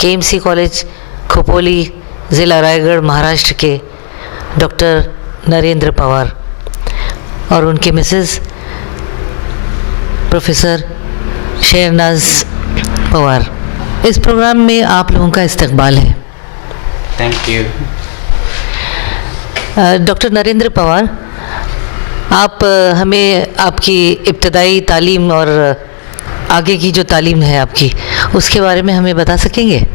KMC college Khopoli, ज़िला रायगढ़, महाराष्ट्र के doctor Narendra Pawar और उनके मिसेस प्रोफेसर शेरनाज पवार। इस प्रोग्राम में आप लोगों का इस्तकबाल है। Thank you. Doctor Narendra Pawar, आप हमें आपकी इब्तदाई तालीम और आगे की जो तालीम है आपकी, उसके बारे में हमें बता सकेंगे?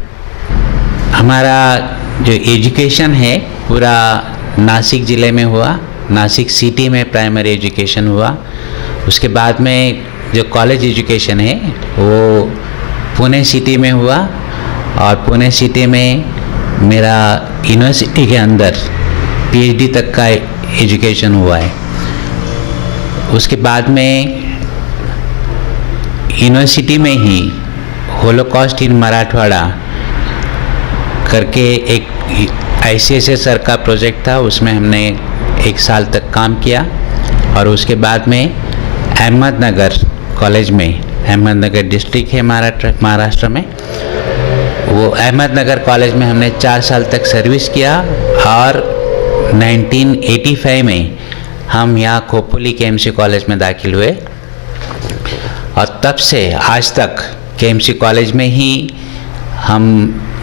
हमारा जो एजुकेशन है पूरा नासिक ज़िले में हुआ, नासिक सिटी में प्राइमरी एजुकेशन हुआ। उसके बाद में जो कॉलेज एजुकेशन है वो पुणे सिटी में हुआ और पुणे सिटी में मेरा यूनिवर्सिटी के अंदर पीएचडी तक का एजुकेशन हुआ है। उसके बाद में यूनिवर्सिटी में ही होलोकॉस्ट इन मराठवाड़ा करके एक ICSSR का प्रोजेक्ट था, उसमें हमने 1 साल तक काम किया। और उसके बाद में अहमदनगर कॉलेज में, अहमदनगर डिस्ट्रिक्ट है महाराष्ट्र में, वो अहमदनगर कॉलेज में हमने 4 साल तक सर्विस किया। और 1985 में हम यहाँ खोपोली KMC कॉलेज में दाखिल हुए और तब से आज तक KMC कॉलेज में ही हम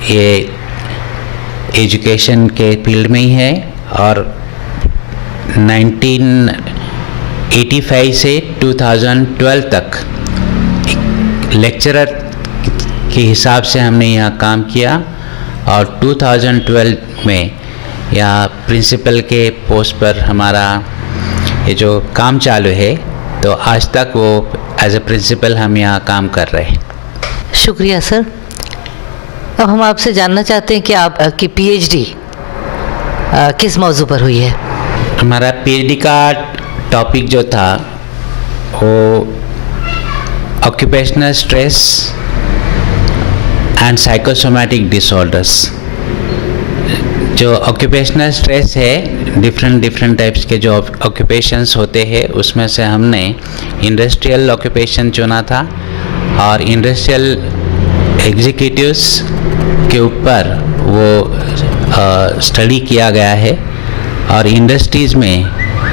ये एजुकेशन के फील्ड में ही है। और 1985 से 2012 तक लेक्चरर के हिसाब से हमने यहाँ काम किया और 2012 में यहाँ प्रिंसिपल के पोस्ट पर हमारा ये जो काम चालू है, तो आज तक वो एज ए प्रिंसिपल हम यहाँ काम कर रहे हैं। शुक्रिया सर। अब हम आपसे जानना चाहते हैं कि आपकी PhD किस मौजू पर हुई है? हमारा PhD का टॉपिक जो था वो occupational stress and psychosomatic disorders. जो ऑक्यूपेशनल स्ट्रेस है, डिफरेंट टाइप्स के जो ऑक्यूपेशंस होते हैं, उसमें से हमने इंडस्ट्रियल ऑक्यूपेशन चुना था और इंडस्ट्रियल एग्जीक्यूटिव्स के ऊपर वो स्टडी किया गया है। और इंडस्ट्रीज़ में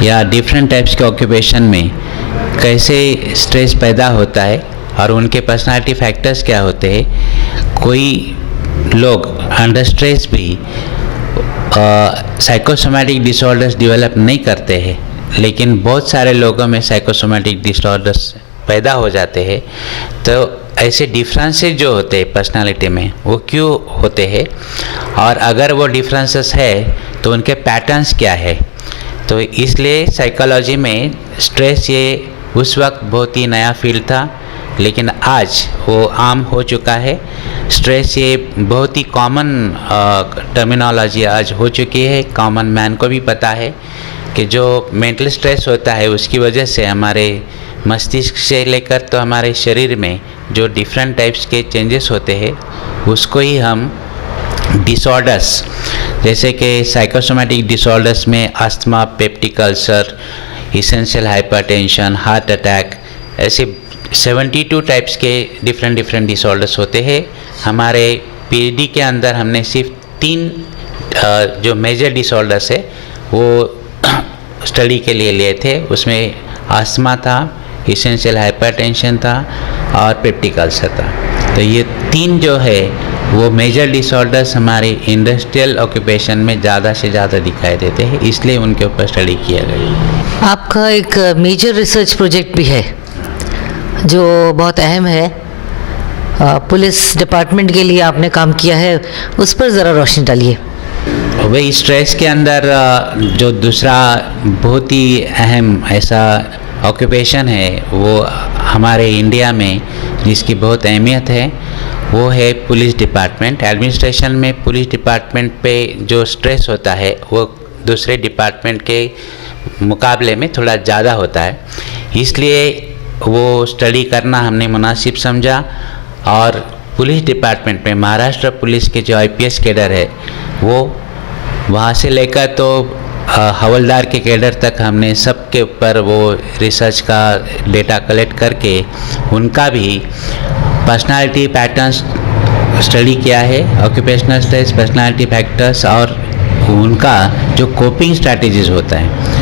या डिफरेंट टाइप्स के ऑक्यूपेशन में कैसे स्ट्रेस पैदा होता है और उनके पर्सनालिटी फैक्टर्स क्या होते हैं। कोई लोग अंडर स्ट्रेस भी साइकोसोमैटिक डिसऑर्डर्स डेवलप नहीं करते हैं, लेकिन बहुत सारे लोगों में साइकोसोमैटिक डिसऑर्डर्स पैदा हो जाते हैं। तो ऐसे डिफरेंसेस जो होते हैं पर्सनालिटी में, वो क्यों होते हैं और अगर वो डिफरेंसेस है तो उनके पैटर्न्स क्या है। तो इसलिए साइकोलॉजी में स्ट्रेस ये उस वक्त बहुत ही नया फील्ड था, लेकिन आज वो आम हो चुका है। स्ट्रेस ये बहुत ही कॉमन टर्मिनोलॉजी आज हो चुकी है। कॉमन मैन को भी पता है कि जो मेंटल स्ट्रेस होता है उसकी वजह से हमारे मस्तिष्क से लेकर तो हमारे शरीर में जो डिफरेंट टाइप्स के चेंजेस होते हैं उसको ही हम डिसऑर्डर्स, जैसे कि साइकोसोमैटिक डिसऑर्डर्स में asthma, peptic ulcer, essential hypertension, heart attack, ऐसे 72 टाइप्स के डिफरेंट डिसऑर्डर्स होते हैं। हमारे PhD के अंदर हमने सिर्फ 3 जो मेजर डिसऑर्डर्स है वो स्टडी के लिए लिए थे। उसमें अस्थमा था, इसेंशियल हाइपरटेंशन था और पेप्टिक अल्सर था। तो ये 3 जो है वो मेजर डिसऑर्डर्स हमारे इंडस्ट्रियल ऑक्यूपेशन में ज़्यादा से ज़्यादा दिखाई देते हैं, इसलिए उनके ऊपर स्टडी किया गया। आपका एक मेजर रिसर्च प्रोजेक्ट भी है जो बहुत अहम है, पुलिस डिपार्टमेंट के लिए आपने काम किया है, उस पर ज़रा रोशनी डालिए। वही स्ट्रेस के अंदर जो दूसरा बहुत ही अहम ऐसा ऑक्यूपेशन है वो हमारे इंडिया में जिसकी बहुत अहमियत है वो है पुलिस डिपार्टमेंट। एडमिनिस्ट्रेशन में पुलिस डिपार्टमेंट पे जो स्ट्रेस होता है वो दूसरे डिपार्टमेंट के मुकाबले में थोड़ा ज़्यादा होता है, इसलिए वो स्टडी करना हमने मुनासिब समझा। और पुलिस डिपार्टमेंट में महाराष्ट्र पुलिस के जो IPS कैडर है वो वहाँ से लेकर तो हवलदार के कैडर तक हमने सबके ऊपर वो रिसर्च का डेटा कलेक्ट करके उनका भी पर्सनालिटी पैटर्न्स स्टडी किया है ऑक्यूपेशनल स्ट्रेस, पर्सनालिटी फैक्टर्स और उनका जो कोपिंग स्ट्रैटेजीज होता है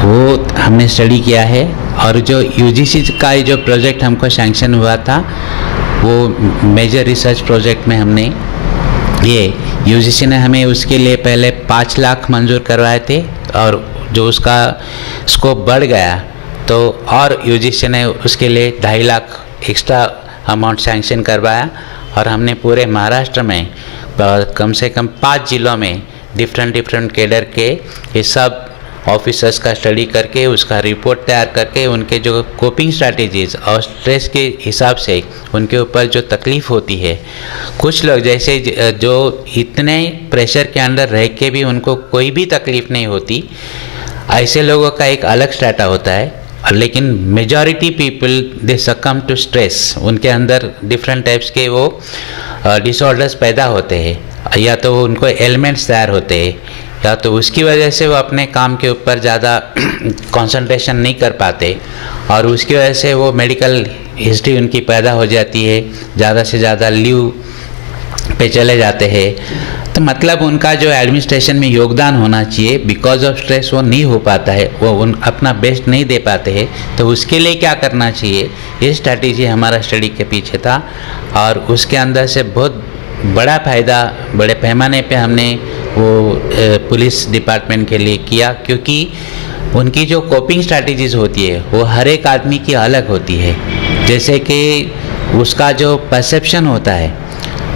वो हमने स्टडी किया है। और जो यूजीसी का जो प्रोजेक्ट हमको सैंक्शन हुआ था वो मेजर रिसर्च प्रोजेक्ट में हमने ये यूजीसी ने हमें उसके लिए पहले 5 लाख मंजूर करवाए थे और जो उसका स्कोप बढ़ गया तो और यूजीसी ने उसके लिए 2.5 लाख एक्स्ट्रा अमाउंट सैंक्शन करवाया। और हमने पूरे महाराष्ट्र में कम से कम 5 जिलों में डिफरेंट कैडर के ये सब ऑफिसर्स का स्टडी करके उसका रिपोर्ट तैयार करके उनके जो कोपिंग स्ट्रैटेजीज और स्ट्रेस के हिसाब से उनके ऊपर जो तकलीफ़ होती है, कुछ लोग जैसे जो इतने प्रेशर के अंदर रह के भी उनको कोई भी तकलीफ़ नहीं होती, ऐसे लोगों का एक अलग स्ट्रैटा होता है। लेकिन मेजॉरिटी पीपल दे सकम टू स्ट्रेस, उनके अंदर डिफरेंट टाइप्स के वो डिसऑर्डर्स पैदा होते हैं, या तो उनको एलिमेंट्स तैयार होते हैं, या तो उसकी वजह से वो अपने काम के ऊपर ज़्यादा कंसंट्रेशन नहीं कर पाते और उसकी वजह से वो मेडिकल हिस्ट्री उनकी पैदा हो जाती है, ज़्यादा से ज़्यादा लीव पे चले जाते हैं। तो मतलब उनका जो एडमिनिस्ट्रेशन में योगदान होना चाहिए बिकॉज ऑफ स्ट्रेस वो नहीं हो पाता है, वो अपना बेस्ट नहीं दे पाते हैं। तो उसके लिए क्या करना चाहिए, ये स्ट्रैटेजी हमारा स्टडी के पीछे था और उसके अंदर से बहुत बड़ा फ़ायदा बड़े पैमाने पे हमने वो पुलिस डिपार्टमेंट के लिए किया, क्योंकि उनकी जो कोपिंग स्ट्रैटेजीज़ होती है वो हर एक आदमी की अलग होती है। जैसे कि उसका जो परसेप्शन होता है,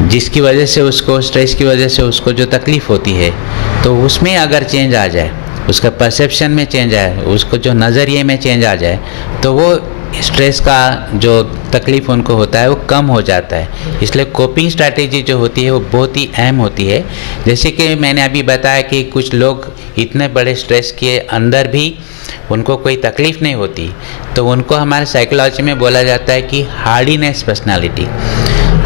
जिसकी वजह से उसको स्ट्रेस की वजह से उसको जो तकलीफ़ होती है, तो उसमें अगर चेंज आ जाए, उसका परसेप्शन में चेंज आए, उसको जो नज़रिए में चेंज आ जाए, तो वो स्ट्रेस का जो तकलीफ़ उनको होता है वो कम हो जाता है। इसलिए कोपिंग स्ट्रैटेजी जो होती है वो बहुत ही अहम होती है। जैसे कि मैंने अभी बताया कि कुछ लोग इतने बड़े स्ट्रेस के अंदर भी उनको कोई तकलीफ़ नहीं होती, तो उनको हमारे साइकोलॉजी में बोला जाता है कि हार्डीनेस पर्सनालिटी।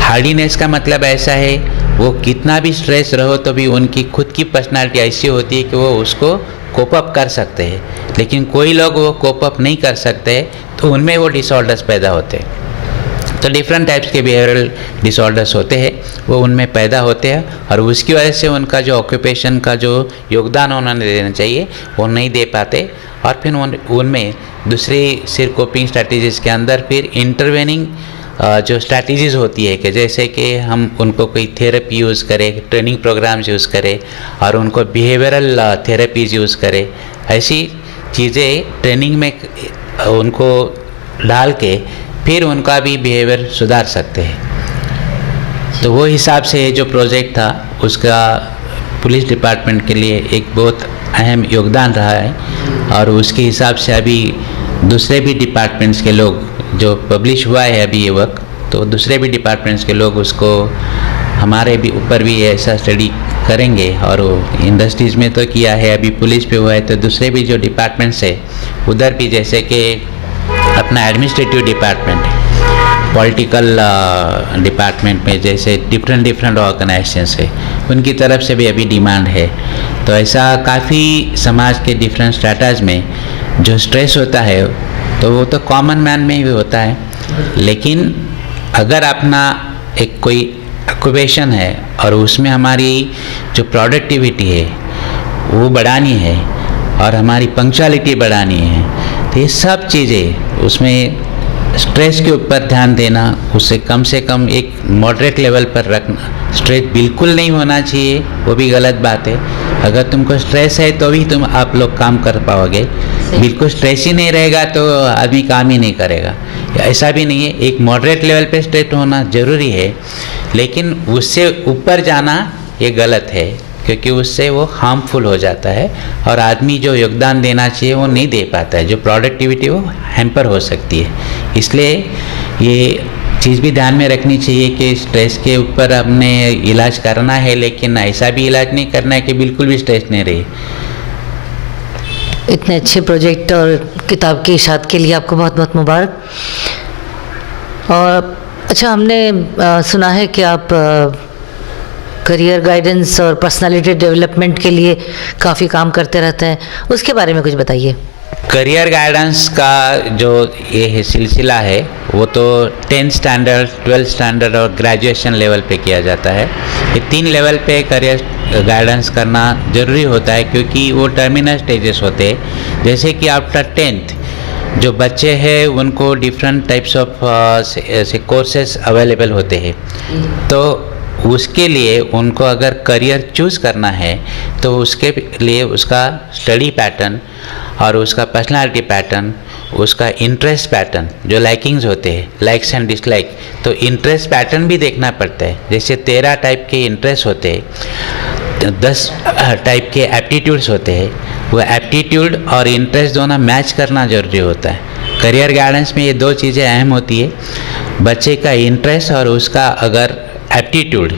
हार्डीनेस का मतलब ऐसा है वो कितना भी स्ट्रेस रहो तो भी उनकी खुद की पर्सनालिटी ऐसी होती है कि वो उसको कोप अप कर सकते हैं। लेकिन कोई लोग वो कोप अप नहीं कर सकते तो उनमें वो डिसऑर्डर्स पैदा होते हैं। तो डिफरेंट टाइप्स के बिहेवियरल डिसऑर्डर्स होते हैं, वो उनमें पैदा होते हैं और उसकी वजह से उनका जो ऑक्यूपेशन का जो योगदान उन्होंने देना चाहिए वो नहीं दे पाते। और फिर उनमें दूसरी सिर्फ कोपिंग स्ट्रैटेजीज़ के अंदर फिर इंटरवेनिंग जो स्ट्रैटेजीज़ होती है कि जैसे कि हम उनको कोई थेरेपी यूज़ करें, ट्रेनिंग प्रोग्राम्स यूज़ करें और उनको बिहेवियरल थेरेपीज़ यूज़ करें, ऐसी चीज़ें ट्रेनिंग में उनको डाल के फिर उनका भी बिहेवियर सुधार सकते हैं। तो वो हिसाब से जो प्रोजेक्ट था उसका पुलिस डिपार्टमेंट के लिए एक बहुत अहम योगदान रहा है और उसके हिसाब से अभी दूसरे भी डिपार्टमेंट्स के लोग जो पब्लिश हुआ है अभी ये वर्क, तो दूसरे भी डिपार्टमेंट्स के लोग उसको हमारे भी ऊपर भी ऐसा स्टडी करेंगे। और इंडस्ट्रीज़ में तो किया है, अभी पुलिस पे हुआ है, तो दूसरे भी जो डिपार्टमेंट्स है उधर भी, जैसे कि अपना एडमिनिस्ट्रेटिव डिपार्टमेंट है, पॉलिटिकल डिपार्टमेंट में जैसे डिफरेंट ऑर्गेनाइजेशंस है, उनकी तरफ से भी अभी डिमांड है। तो ऐसा काफ़ी समाज के डिफरेंट स्ट्रैटाज में जो स्ट्रेस होता है तो वो तो कॉमन मैन में भी होता है, लेकिन अगर अपना एक कोई ऑक्यूपेशन है और उसमें हमारी जो प्रोडक्टिविटी है वो बढ़ानी है और हमारी पंक्चुअलिटी बढ़ानी है, तो ये सब चीज़ें उसमें स्ट्रेस के ऊपर ध्यान देना, उसे कम से कम एक मॉडरेट लेवल पर रखना। स्ट्रेस बिल्कुल नहीं होना चाहिए, वो भी गलत बात है। अगर तुमको स्ट्रेस है तो भी आप लोग काम कर पाओगे, बिल्कुल स्ट्रेस ही नहीं रहेगा तो आदमी काम ही नहीं करेगा। ऐसा भी नहीं है, एक मॉडरेट लेवल पे स्ट्रेस होना ज़रूरी है, लेकिन उससे ऊपर जाना ये गलत है, क्योंकि उससे वो हार्मफुल हो जाता है और आदमी जो योगदान देना चाहिए वो नहीं दे पाता है, जो प्रोडक्टिविटी वो हैम्पर हो सकती है। इसलिए ये चीज़ भी ध्यान में रखनी चाहिए कि स्ट्रेस के ऊपर हमने इलाज करना है, लेकिन ऐसा भी इलाज नहीं करना है कि बिल्कुल भी स्ट्रेस नहीं रहे। इतने अच्छे प्रोजेक्ट और किताब की इशात के लिए आपको बहुत बहुत मुबारक। और अच्छा, हमने सुना है कि आप करियर गाइडेंस और पर्सनालिटी डेवलपमेंट के लिए काफ़ी काम करते रहते हैं, उसके बारे में कुछ बताइए। करियर गाइडेंस का जो ये सिलसिला है वो तो 10th स्टैंडर्ड, 12th स्टैंडर्ड और ग्रेजुएशन लेवल पे किया जाता है। ये 3 लेवल पे करियर गाइडेंस करना ज़रूरी होता है, क्योंकि वो टर्मिनल स्टेजेस होते हैं। जैसे कि आफ्टर 10th जो बच्चे हैं उनको डिफरेंट टाइप्स ऑफ ऐसे कोर्सेस अवेलेबल होते हैं, तो उसके लिए उनको अगर करियर चूज़ करना है तो उसके लिए उसका स्टडी पैटर्न और उसका पर्सनालिटी पैटर्न, उसका इंटरेस्ट पैटर्न, जो लाइकिंग्स होते हैं, लाइक्स एंड डिसलाइक, तो इंटरेस्ट पैटर्न भी देखना पड़ता है। जैसे 13 टाइप के इंटरेस्ट होते हैं, 10 टाइप के एप्टीट्यूड्स होते हैं, वो एप्टीट्यूड और इंटरेस्ट दोनों मैच करना ज़रूरी होता है। करियर गाइडेंस में ये 2 चीज़ें अहम होती है, बच्चे का इंटरेस्ट और उसका अगर एप्टीट्यूड,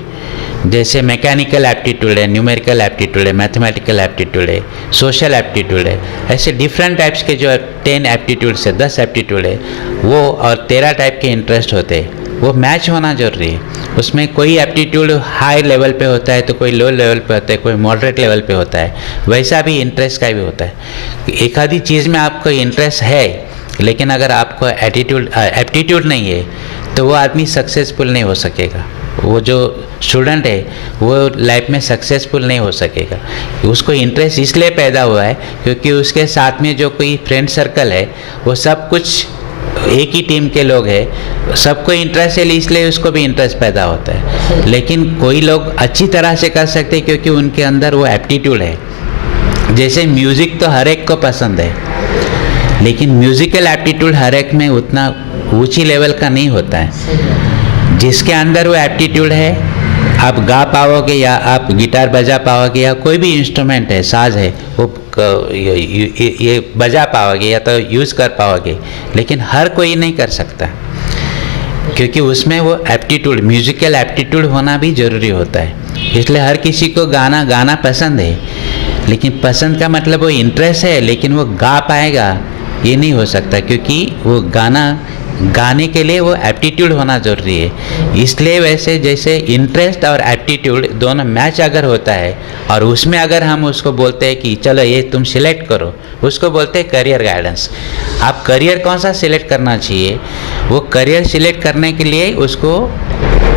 जैसे मैकेनिकल एप्टीट्यूड है, न्यूमेरिकल एप्टीट्यूड है, मैथमेटिकल एप्टीट्यूड है, सोशल एप्टीट्यूड है, ऐसे डिफरेंट टाइप्स के जो 10 एप्टीट्यूड्स है, 10 एप्टीट्यूड है, वो और 13 टाइप के इंटरेस्ट होते हैं, वो मैच होना जरूरी है। उसमें कोई एप्टीट्यूड हाई लेवल पे होता है तो कोई लो लेवल पे होता है, कोई मॉडरेट लेवल पे होता है, वैसा भी इंटरेस्ट का भी होता है। एक आधी चीज़ में आपको इंटरेस्ट है, लेकिन अगर आपको एप्टीट्यूड नहीं है तो वो आदमी सक्सेसफुल नहीं हो सकेगा। वो जो स्टूडेंट है वो लाइफ में सक्सेसफुल नहीं हो सकेगा। उसको इंटरेस्ट इसलिए पैदा हुआ है क्योंकि उसके साथ में जो कोई फ्रेंड सर्कल है वो सब कुछ एक ही टीम के लोग हैं, सबको इंटरेस्ट है, इसलिए उसको भी इंटरेस्ट पैदा होता है। लेकिन कोई लोग अच्छी तरह से कर सकते हैं क्योंकि उनके अंदर वो एप्टीट्यूड है। जैसे म्यूज़िक तो हर एक को पसंद है, लेकिन म्यूज़िकल एप्टीट्यूड हर एक में उतना ऊंची लेवल का नहीं होता है। जिसके अंदर वो एप्टीट्यूड है, आप गा पाओगे या आप गिटार बजा पाओगे या कोई भी इंस्ट्रूमेंट है, साज है, वो ये बजा पाओगे या तो यूज़ कर पाओगे, लेकिन हर कोई नहीं कर सकता क्योंकि उसमें वो एप्टीट्यूड, म्यूज़िकल एप्टीट्यूड होना भी ज़रूरी होता है। इसलिए हर किसी को गाना पसंद है, लेकिन पसंद का मतलब वो इंटरेस्ट है, लेकिन वो गा पाएगा ये नहीं हो सकता क्योंकि वो गाने के लिए वो एप्टीट्यूड होना ज़रूरी है। इसलिए वैसे जैसे इंटरेस्ट और एप्टीट्यूड दोनों मैच अगर होता है और उसमें अगर हम उसको बोलते हैं कि चलो ये तुम सिलेक्ट करो, उसको बोलते हैं करियर गाइडेंस। आप करियर कौन सा सिलेक्ट करना चाहिए, वो करियर सिलेक्ट करने के लिए उसको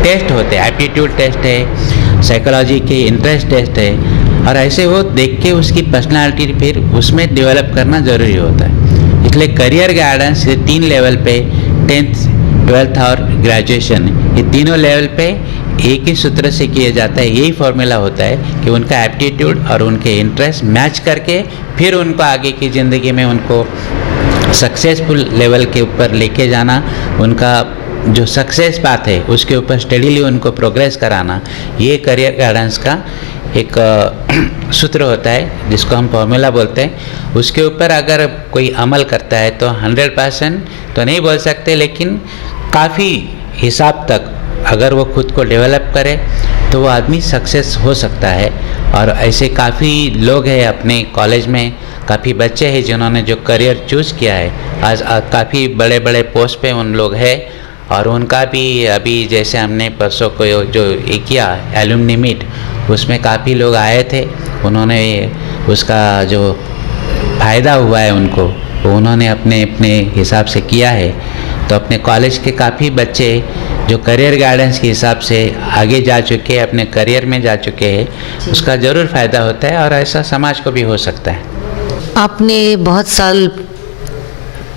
टेस्ट होते हैं, एप्टीट्यूड टेस्ट है, साइकोलॉजी के इंटरेस्ट टेस्ट है, और ऐसे वो देख के उसकी पर्सनालिटी फिर उसमें डेवलप करना ज़रूरी होता है। इसलिए करियर गाइडेंस ये 3 लेवल पे, 10th, 12th और ग्रेजुएशन, ये तीनों लेवल पे एक ही सूत्र से किया जाता है। यही फॉर्मूला होता है कि उनका एप्टीट्यूड और उनके इंटरेस्ट मैच करके फिर उनको आगे की ज़िंदगी में उनको सक्सेसफुल लेवल के ऊपर लेके जाना, उनका जो सक्सेस पाथ है उसके ऊपर स्टडीली उनको प्रोग्रेस कराना, ये करियर गाइडेंस का एक सूत्र होता है जिसको हम फॉर्मूला बोलते हैं। उसके ऊपर अगर कोई अमल करता है तो 100% तो नहीं बोल सकते, लेकिन काफ़ी हिसाब तक अगर वो खुद को डेवलप करे तो वो आदमी सक्सेस हो सकता है। और ऐसे काफ़ी लोग हैं अपने कॉलेज में, काफ़ी बच्चे हैं जिन्होंने जो करियर चूज़ किया है, आज काफ़ी बड़े बड़े पोस्ट पे उन लोग हैं। और उनका भी अभी जैसे हमने परसों को जो एक किया एलुमनी मीट, उसमें काफ़ी लोग आए थे, उन्होंने उसका जो फ़ायदा हुआ है उनको, वो उन्होंने अपने अपने हिसाब से किया है। तो अपने कॉलेज के काफ़ी बच्चे जो करियर गाइडेंस के हिसाब से आगे जा चुके हैं, अपने करियर में जा चुके हैं, उसका ज़रूर फ़ायदा होता है और ऐसा समाज को भी हो सकता है। आपने बहुत साल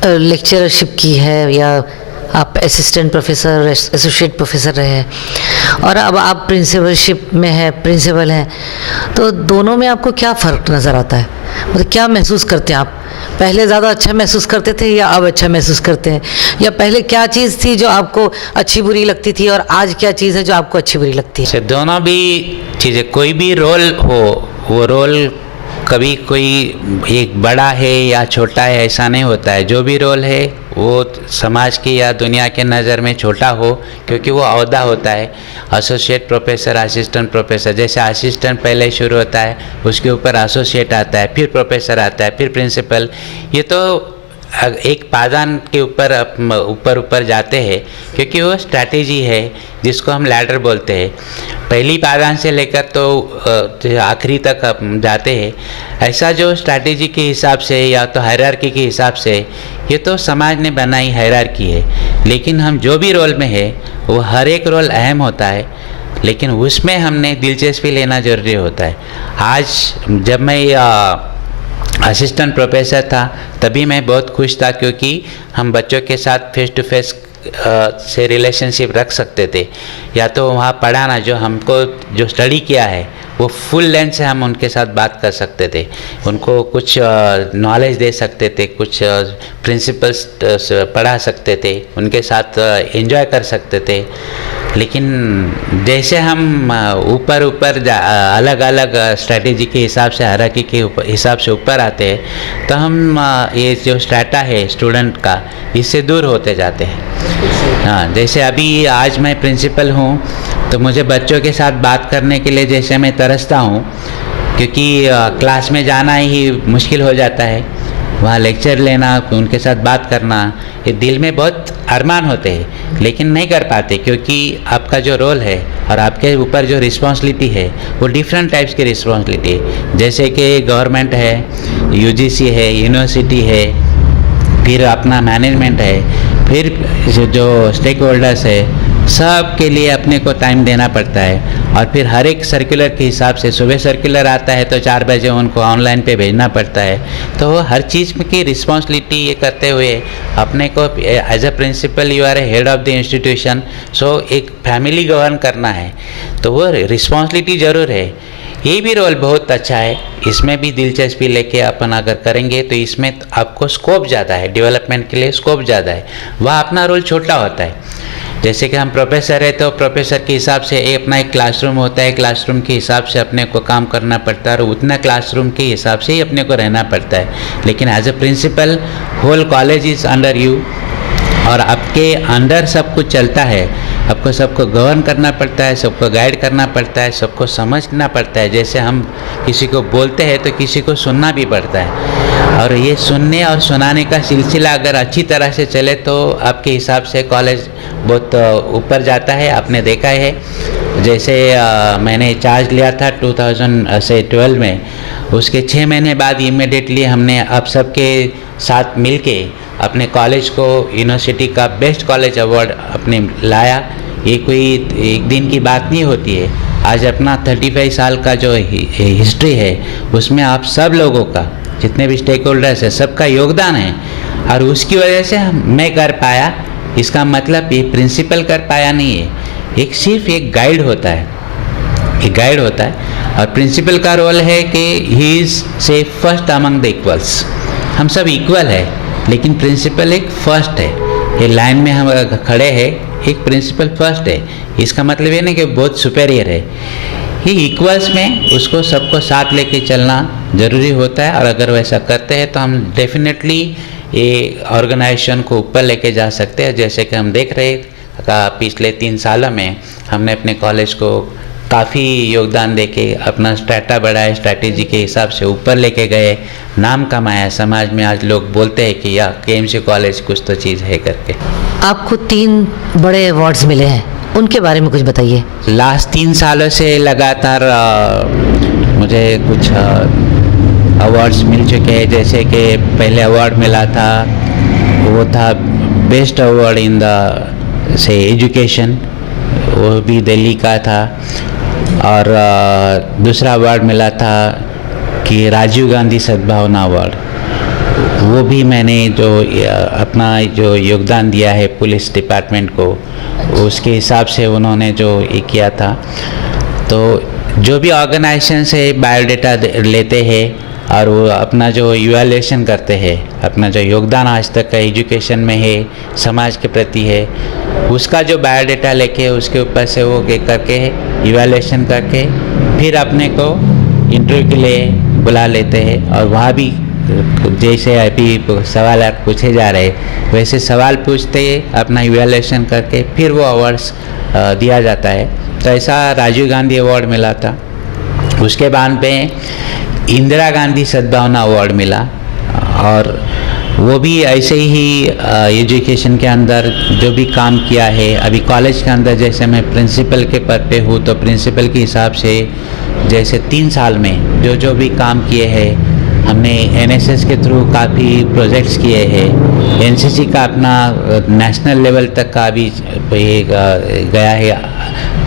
लेक्चरशिप की है या आप असिस्टेंट प्रोफेसर, एसोसिएट प्रोफेसर रहे हैं, और अब आप प्रिंसिपलशिप में हैं, प्रिंसिपल हैं, तो दोनों में आपको क्या फ़र्क नज़र आता है? मतलब क्या महसूस करते हैं आप? पहले ज़्यादा अच्छा महसूस करते थे या अब अच्छा महसूस करते हैं? या पहले क्या चीज़ थी जो आपको अच्छी बुरी लगती थी और आज क्या चीज़ है जो आपको अच्छी बुरी लगती है? दोनों भी चीज़ें, कोई भी रोल हो, वो रोल कभी कोई एक बड़ा है या छोटा है ऐसा नहीं होता है। जो भी रोल है वो समाज की या दुनिया के नज़र में छोटा हो, क्योंकि वो ओहदा होता है। एसोसिएट प्रोफेसर, असिस्टेंट प्रोफेसर, जैसे असिस्टेंट पहले शुरू होता है, उसके ऊपर एसोसिएट आता है, फिर प्रोफेसर आता है, फिर प्रिंसिपल। ये तो एक पायदान के ऊपर ऊपर जाते हैं, क्योंकि वो स्ट्रैटेजी है जिसको हम लैडर बोलते हैं। पहली पायदान से लेकर तो आखिरी तक हम जाते हैं, ऐसा जो स्ट्रैटेजी के हिसाब से या तो हायरार्की के हिसाब से, ये तो समाज ने बनाई हायरार्की है। लेकिन हम जो भी रोल में है वो हर एक रोल अहम होता है, लेकिन उसमें हमने दिलचस्पी लेना ज़रूरी होता है। आज जब मैं असिस्टेंट प्रोफेसर था तभी मैं बहुत खुश था, क्योंकि हम बच्चों के साथ फेस टू फेस से रिलेशनशिप रख सकते थे, या तो वहाँ पढ़ाना जो हमको जो स्टडी किया है वो फुल लेंथ से हम उनके साथ बात कर सकते थे, उनको कुछ नॉलेज दे सकते थे, कुछ प्रिंसिपल्स पढ़ा सकते थे, उनके साथ एंजॉय कर सकते थे। लेकिन जैसे हम ऊपर अलग अलग स्ट्रैटेजी के हिसाब से, हायरार्की के हिसाब से ऊपर आते हैं, तो हम ये जो स्ट्रैटा है स्टूडेंट का, इससे दूर होते जाते हैं। हाँ, जैसे अभी आज मैं प्रिंसिपल हूँ तो मुझे बच्चों के साथ बात करने के लिए जैसे मैं तरसता हूँ, क्योंकि क्लास में जाना ही मुश्किल हो जाता है, वहाँ लेक्चर लेना, उनके साथ बात करना, ये दिल में बहुत अरमान होते हैं लेकिन नहीं कर पाते, क्योंकि आपका जो रोल है और आपके ऊपर जो रिस्पॉन्सिबिलिटी है वो डिफरेंट टाइप्स की रिस्पॉन्सिबिलिटी है। जैसे कि गवर्नमेंट है, यूजीसी है, यूनिवर्सिटी है, फिर अपना मैनेजमेंट है, फिर जो स्टेक होल्डर्स है, सब के लिए अपने को टाइम देना पड़ता है। और फिर हर एक सर्कुलर के हिसाब से, सुबह सर्कुलर आता है तो 4 बजे उनको ऑनलाइन पे भेजना पड़ता है, तो हर चीज़ की रिस्पॉन्सिबिलिटी ये करते हुए अपने को as a principal you are a head of the institution, so एक फैमिली गवर्न करना है, तो वो रिस्पॉन्सिबिलिटी ज़रूर है। ये भी रोल बहुत अच्छा है, इसमें भी दिलचस्पी लेके अपन अगर करेंगे तो इसमें आपको स्कोप ज़्यादा है, डेवलपमेंट के लिए स्कोप ज़्यादा है। वह अपना रोल छोटा होता है। जैसे कि हम प्रोफेसर है तो प्रोफेसर के हिसाब से अपना एक क्लासरूम होता है, क्लासरूम के हिसाब से अपने को काम करना पड़ता है और उतना क्लासरूम के हिसाब से ही अपने को रहना पड़ता है। लेकिन as a principal whole college is under you, और आपके अंडर सब कुछ चलता है, आपको सबको गवर्न करना पड़ता है, सबको गाइड करना पड़ता है, सबको समझना पड़ता है। जैसे हम किसी को बोलते हैं तो किसी को सुनना भी पड़ता है, और ये सुनने और सुनाने का सिलसिला अगर अच्छी तरह से चले तो आपके हिसाब से कॉलेज बहुत ऊपर जाता है। आपने देखा है, जैसे मैंने चार्ज लिया था 2012 में, उसके 6 महीने बाद इमीडिएटली हमने आप सबके साथ मिलके अपने कॉलेज को यूनिवर्सिटी का बेस्ट कॉलेज अवार्ड अपने लाया। ये कोई एक दिन की बात नहीं होती है। आज अपना 35 साल का जो हिस्ट्री है उसमें आप सब लोगों का, जितने भी स्टेक होल्डर्स है, सबका योगदान है, और उसकी वजह से मैं कर पाया। इसका मतलब ये प्रिंसिपल कर पाया नहीं है, एक सिर्फ एक गाइड होता है, एक गाइड होता है। और प्रिंसिपल का रोल है कि ही इज़ से फर्स्ट अमंग द इक्वल्स। हम सब इक्वल है, लेकिन प्रिंसिपल एक फर्स्ट है। ये लाइन में हम खड़े हैं, एक प्रिंसिपल फर्स्ट है, इसका मतलब ये नहीं कि बहुत सुपेरियर है। ये इक्वल्स में उसको सबको साथ लेके चलना ज़रूरी होता है, और अगर वैसा करते हैं तो हम डेफिनेटली ये ऑर्गेनाइजेशन को ऊपर लेके जा सकते हैं। जैसे कि हम देख रहे पिछले 3 सालों में हमने अपने कॉलेज को काफ़ी योगदान देके अपना स्ट्रैटा बढ़ाया, स्ट्रैटेजी के हिसाब से ऊपर लेके गए, नाम कमाया समाज में। आज लोग बोलते हैं कि या केएमसी कॉलेज कुछ तो चीज़ है करके। आपको 3 बड़े अवार्ड्स मिले हैं, उनके बारे में कुछ बताइए। लास्ट 3 सालों से लगातार मुझे कुछ अवार्ड्स मिल चुके हैं। जैसे कि पहले अवार्ड मिला था वो था बेस्ट अवार्ड इन द से एजुकेशन, वो भी दिल्ली का था। और दूसरा अवार्ड मिला था कि राजीव गांधी सद्भावना अवार्ड, वो भी मैंने जो अपना जो योगदान दिया है पुलिस डिपार्टमेंट को, उसके हिसाब से उन्होंने जो ये किया था। तो जो भी ऑर्गेनाइजेशन से बायोडाटा लेते हैं और वो अपना जो इवैल्यूएशन करते हैं, अपना जो योगदान आज तक का एजुकेशन में है, समाज के प्रति है, उसका जो बायोडाटा लेके उसके ऊपर से वो करके इवैल्यूएशन करके फिर अपने को इंटरव्यू के लिए बुला लेते हैं। और वहाँ भी जैसे अभी सवाल आप पूछे जा रहे वैसे सवाल पूछते अपना इवैल्यूएशन करके फिर वो अवार्ड्स दिया जाता है। तो ऐसा राजीव गांधी अवार्ड मिला था। उसके बाद पे इंदिरा गांधी सद्भावना अवार्ड मिला, और वो भी ऐसे ही एजुकेशन के अंदर जो भी काम किया है। अभी कॉलेज के अंदर जैसे मैं प्रिंसिपल के पद पे हूँ, तो प्रिंसिपल के हिसाब से जैसे 3 साल में जो भी काम किए हैं, हमने एनएसएस के थ्रू काफ़ी प्रोजेक्ट्स किए हैं। एनसीसी का अपना नेशनल लेवल तक का भी गया है।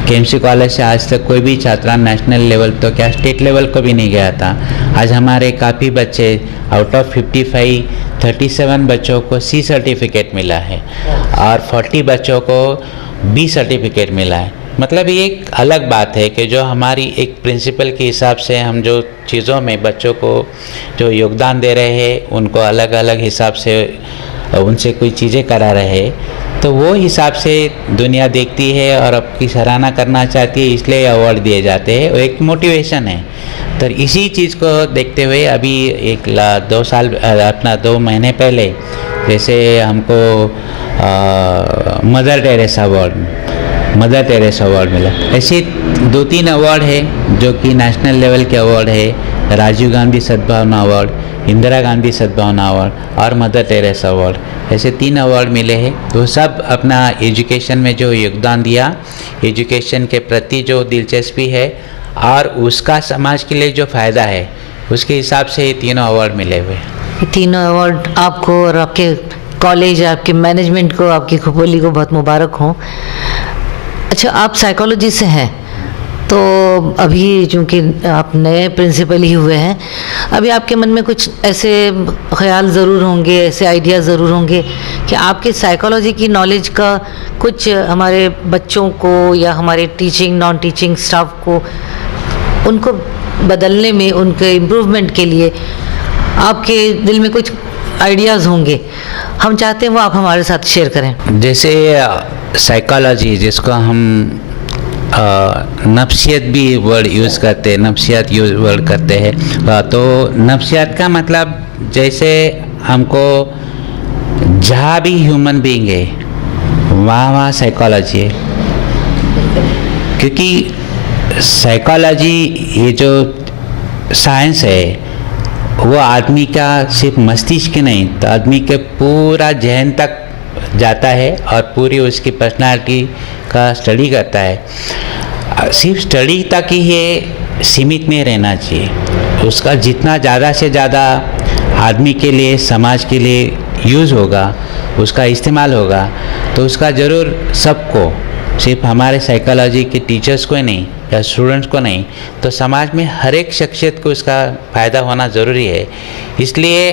केएमसी कॉलेज से आज तक कोई भी छात्रा नेशनल लेवल तो क्या स्टेट लेवल को भी नहीं गया था। आज हमारे काफ़ी बच्चे आउट ऑफ 55 37 बच्चों को सी सर्टिफिकेट मिला है और 40 बच्चों को बी सर्टिफिकेट मिला है। मतलब ये एक अलग बात है कि जो हमारी एक प्रिंसिपल के हिसाब से हम जो चीज़ों में बच्चों को जो योगदान दे रहे हैं, उनको अलग अलग हिसाब से उनसे कोई चीज़ें करा रहे हैं, तो वो हिसाब से दुनिया देखती है और आपकी सराहना करना चाहती है, इसलिए अवार्ड दिए जाते हैं। वो एक मोटिवेशन है। तो इसी चीज़ को देखते हुए अभी 2 महीने पहले जैसे हमको मदर टेरेसा अवार्ड मिला। ऐसे 2-3 अवार्ड है जो कि नेशनल लेवल के अवार्ड है। राजीव गांधी सद्भावना अवार्ड, इंदिरा गांधी सद्भावना अवार्ड और मदर टेरेसा अवार्ड, ऐसे 3 अवार्ड मिले हैं। तो सब अपना एजुकेशन में जो योगदान दिया, एजुकेशन के प्रति जो दिलचस्पी है और उसका समाज के लिए जो फ़ायदा है, उसके हिसाब से ये 3 अवार्ड मिले हुए। ये 3 अवार्ड आपको और आपके कॉलेज, आपके मैनेजमेंट को, आपकी खोपोली को बहुत मुबारक हो। अच्छा, आप साइकोलॉजी से हैं, तो अभी चूँकि आप नए प्रिंसिपल ही हुए हैं, अभी आपके मन में कुछ ऐसे ख्याल ज़रूर होंगे, ऐसे आइडिया ज़रूर होंगे कि आपके साइकोलॉजी की नॉलेज का कुछ हमारे बच्चों को या हमारे टीचिंग नॉन टीचिंग स्टाफ को उनको बदलने में, उनके इम्प्रूवमेंट के लिए आपके दिल में कुछ आइडियाज़ होंगे। हम चाहते हैं वो आप हमारे साथ शेयर करें। जैसे साइकोलॉजी, जिसको हम नफ्सियत भी वर्ड यूज़ करते हैं, नफ्सियात वर्ड करते हैं, तो नफ्सियात का मतलब जैसे हमको जहाँ भी ह्यूमन बीइंग है वहाँ साइकोलॉजी है। क्योंकि साइकोलॉजी ये जो साइंस है वो आदमी का सिर्फ मस्तिष्क नहीं, तो आदमी के पूरा जहन तक जाता है और पूरी उसकी पर्सनालिटी का स्टडी करता है। सिर्फ स्टडी तक ही ये सीमित नहीं रहना चाहिए। उसका जितना ज़्यादा से ज़्यादा आदमी के लिए, समाज के लिए यूज़ होगा, उसका इस्तेमाल होगा, तो उसका ज़रूर सबको, सिर्फ हमारे साइकोलॉजी के टीचर्स को नहीं या स्टूडेंट्स को नहीं, तो समाज में हर एक शख्सियत को उसका फ़ायदा होना ज़रूरी है। इसलिए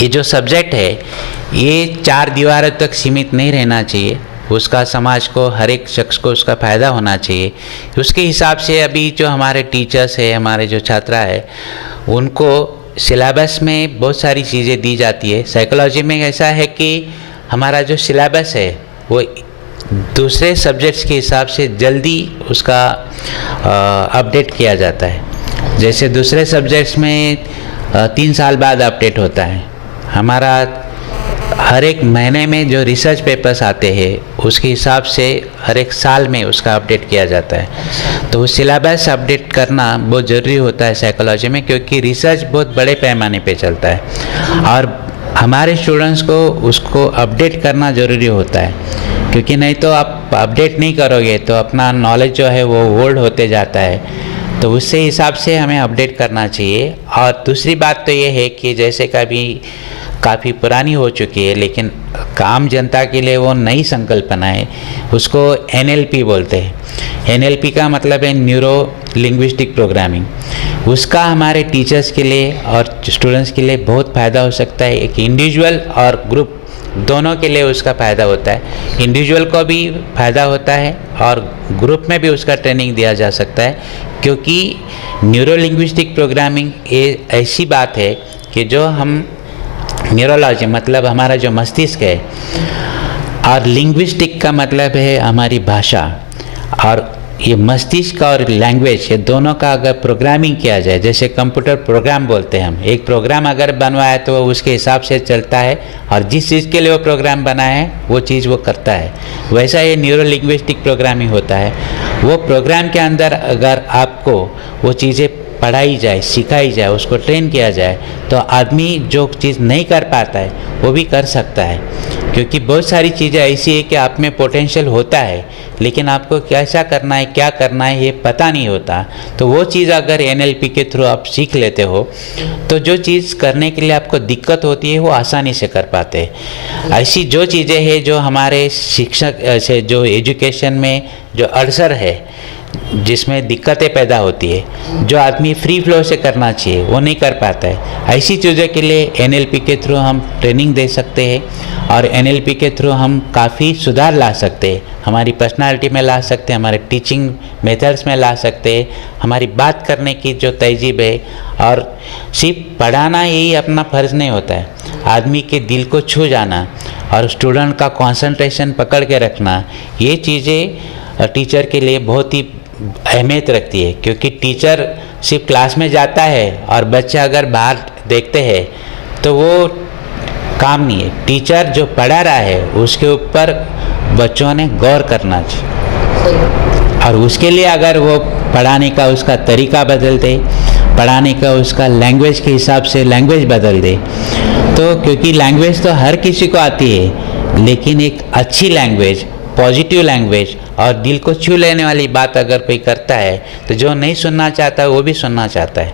ये जो सब्जेक्ट है ये 4 दीवारों तक सीमित नहीं रहना चाहिए। उसका समाज को, हर एक शख्स को उसका फ़ायदा होना चाहिए। उसके हिसाब से अभी जो हमारे टीचर्स है, हमारे जो छात्रा है, उनको सिलेबस में बहुत सारी चीज़ें दी जाती है। साइकोलॉजी में ऐसा है कि हमारा जो सिलेबस है वो दूसरे सब्जेक्ट्स के हिसाब से जल्दी उसका अपडेट किया जाता है। जैसे दूसरे सब्जेक्ट्स में 3 साल बाद अपडेट होता है, हमारा हर एक महीने में जो रिसर्च पेपर्स आते हैं उसके हिसाब से हर एक साल में उसका अपडेट किया जाता है। तो सिलेबस अपडेट करना बहुत ज़रूरी होता है साइकोलॉजी में, क्योंकि रिसर्च बहुत बड़े पैमाने पे चलता है और हमारे स्टूडेंट्स को उसको अपडेट करना ज़रूरी होता है। क्योंकि नहीं तो आप अपडेट नहीं करोगे तो अपना नॉलेज जो है वो ओल्ड होते जाता है। तो उससे हिसाब से हमें अपडेट करना चाहिए। और दूसरी बात तो ये है कि जैसे कभी काफ़ी पुरानी हो चुकी है, लेकिन आम जनता के लिए वो नई संकल्पना है, उसको NLP बोलते हैं। NLP का मतलब है न्यूरो लिंग्विस्टिक प्रोग्रामिंग। उसका हमारे टीचर्स के लिए और स्टूडेंट्स के लिए बहुत फ़ायदा हो सकता है। एक इंडिविजुअल और ग्रुप दोनों के लिए उसका फ़ायदा होता है। इंडिविजुअल को भी फ़ायदा होता है और ग्रुप में भी उसका ट्रेनिंग दिया जा सकता है, क्योंकि न्यूरो लिंग्विस्टिक प्रोग्रामिंग ये ऐसी बात है कि जो हम न्यूरोलॉजी मतलब हमारा जो मस्तिष्क है, और लिंग्विस्टिक का मतलब है हमारी भाषा, और ये मस्तिष्क और लैंग्वेज ये दोनों का अगर प्रोग्रामिंग किया जाए, जैसे कंप्यूटर प्रोग्राम बोलते हैं हम, एक प्रोग्राम अगर बनवाया तो वो उसके हिसाब से चलता है और जिस चीज़ के लिए वो प्रोग्राम बनाया है वो चीज़ वो करता है। वैसा ये न्यूरो लिंग्विस्टिक प्रोग्रामिंग होता है। वो प्रोग्राम के अंदर अगर आपको वो चीज़ें पढ़ाई जाए, सिखाई जाए, उसको ट्रेन किया जाए, तो आदमी जो चीज़ नहीं कर पाता है वो भी कर सकता है। क्योंकि बहुत सारी चीज़ें ऐसी है कि आप में पोटेंशियल होता है, लेकिन आपको कैसा करना है, क्या करना है, ये पता नहीं होता। तो वो चीज़ अगर NLP के थ्रू आप सीख लेते हो तो जो चीज़ करने के लिए आपको दिक्कत होती है वो आसानी से कर पाते हैं। ऐसी जो चीज़ें हैं जो हमारे शिक्षक से जो एजुकेशन में जो अड़सर है, जिसमें दिक्कतें पैदा होती है, जो आदमी फ्री फ्लो से करना चाहिए वो नहीं कर पाता है, ऐसी चीज़ों के लिए NLP के थ्रू हम ट्रेनिंग दे सकते हैं और NLP के थ्रू हम काफ़ी सुधार ला सकते हैं, हमारी पर्सनालिटी में ला सकते हैं, हमारे टीचिंग मेथड्स में ला सकते हैं, हमारी बात करने की जो तहजीब है। और सिर्फ पढ़ाना यही अपना फ़र्ज़ नहीं होता है, आदमी के दिल को छू जाना और स्टूडेंट का कंसंट्रेशन पकड़ के रखना, ये चीज़ें टीचर के लिए बहुत ही अहमियत रखती है। क्योंकि टीचर सिर्फ क्लास में जाता है और बच्चे अगर बाहर देखते हैं तो वो काम नहीं है। टीचर जो पढ़ा रहा है उसके ऊपर बच्चों ने गौर करना चाहिए, और उसके लिए अगर वो पढ़ाने का उसका तरीका बदल दे, पढ़ाने का उसका लैंग्वेज के हिसाब से लैंग्वेज बदल दे, तो क्योंकि लैंग्वेज तो हर किसी को आती है, लेकिन एक अच्छी लैंग्वेज, पॉजिटिव लैंग्वेज और दिल को छू लेने वाली बात अगर कोई करता है तो जो नहीं सुनना चाहता है वो भी सुनना चाहता है।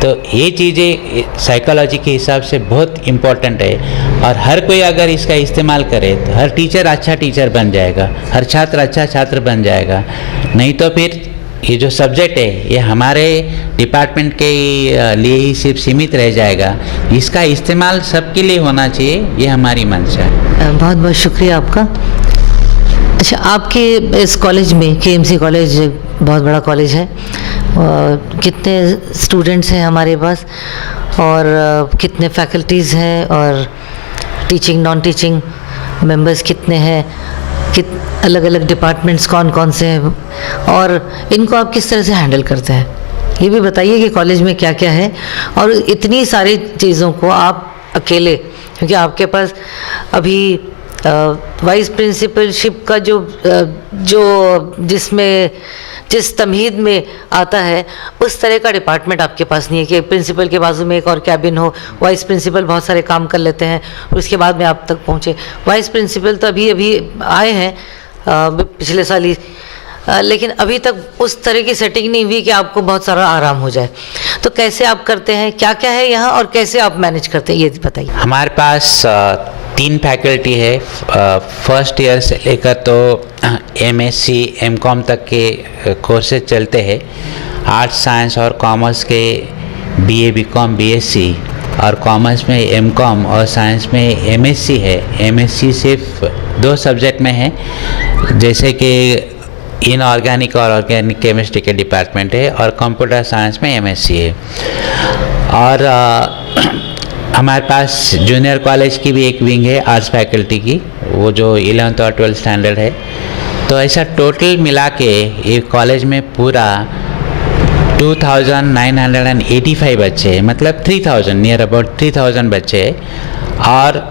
तो ये चीज़ें साइकोलॉजी के हिसाब से बहुत इम्पोर्टेंट है, और हर कोई अगर इसका इस्तेमाल करे तो हर टीचर अच्छा टीचर बन जाएगा, हर छात्र अच्छा छात्र बन जाएगा। नहीं तो फिर ये जो सब्जेक्ट है ये हमारे डिपार्टमेंट के लिए ही सिर्फ सीमित रह जाएगा। इसका इस्तेमाल सबके लिए होना चाहिए, ये हमारी मंशा है। बहुत बहुत शुक्रिया आपका। अच्छा, आपके इस कॉलेज में, KMC कॉलेज बहुत बड़ा कॉलेज है, कितने स्टूडेंट्स हैं हमारे पास और कितने फैकल्टीज़ हैं और टीचिंग नॉन टीचिंग मेंबर्स कितने हैं, अलग अलग डिपार्टमेंट्स कौन कौन से हैं, और इनको आप किस तरह से हैंडल करते हैं, ये भी बताइए कि कॉलेज में क्या क्या है। और इतनी सारी चीज़ों को आप अकेले, क्योंकि आपके पास अभी वाइस प्रिंसिपलशिप का जो जिस तमहीद में आता है उस तरह का डिपार्टमेंट आपके पास नहीं है कि प्रिंसिपल के बाजू में एक और कैबिन हो, वाइस प्रिंसिपल बहुत सारे काम कर लेते हैं और उसके बाद में आप तक पहुँचे। वाइस प्रिंसिपल तो अभी आए हैं पिछले साल ही, लेकिन अभी तक उस तरह की सेटिंग नहीं हुई कि आपको बहुत सारा आराम हो जाए। तो कैसे आप करते हैं, क्या क्या है यहाँ और कैसे आप मैनेज करते हैं, ये बताइए। हमारे पास 3 फैकल्टी है। फर्स्ट ईयर से लेकर तो MSc MCom तक के कोर्सेज चलते हैं। आर्ट्स साइंस और कॉमर्स के BA BCom BSc, और कॉमर्स में MCom और साइंस में MSc है। MSc सिर्फ 2 सब्जेक्ट में है, जैसे कि इनऑर्गेनिक और ऑर्गेनिक केमिस्ट्री के डिपार्टमेंट है, और कंप्यूटर साइंस में MSc है। और हमारे पास जूनियर कॉलेज की भी एक विंग है आर्ट्स फैकल्टी की, वो जो 11th और 12th स्टैंडर्ड है। तो ऐसा टोटल मिला के ये कॉलेज में पूरा 2985 बच्चे हैं, मतलब 3000, नियर अबाउट 3000 बच्चे हैं। और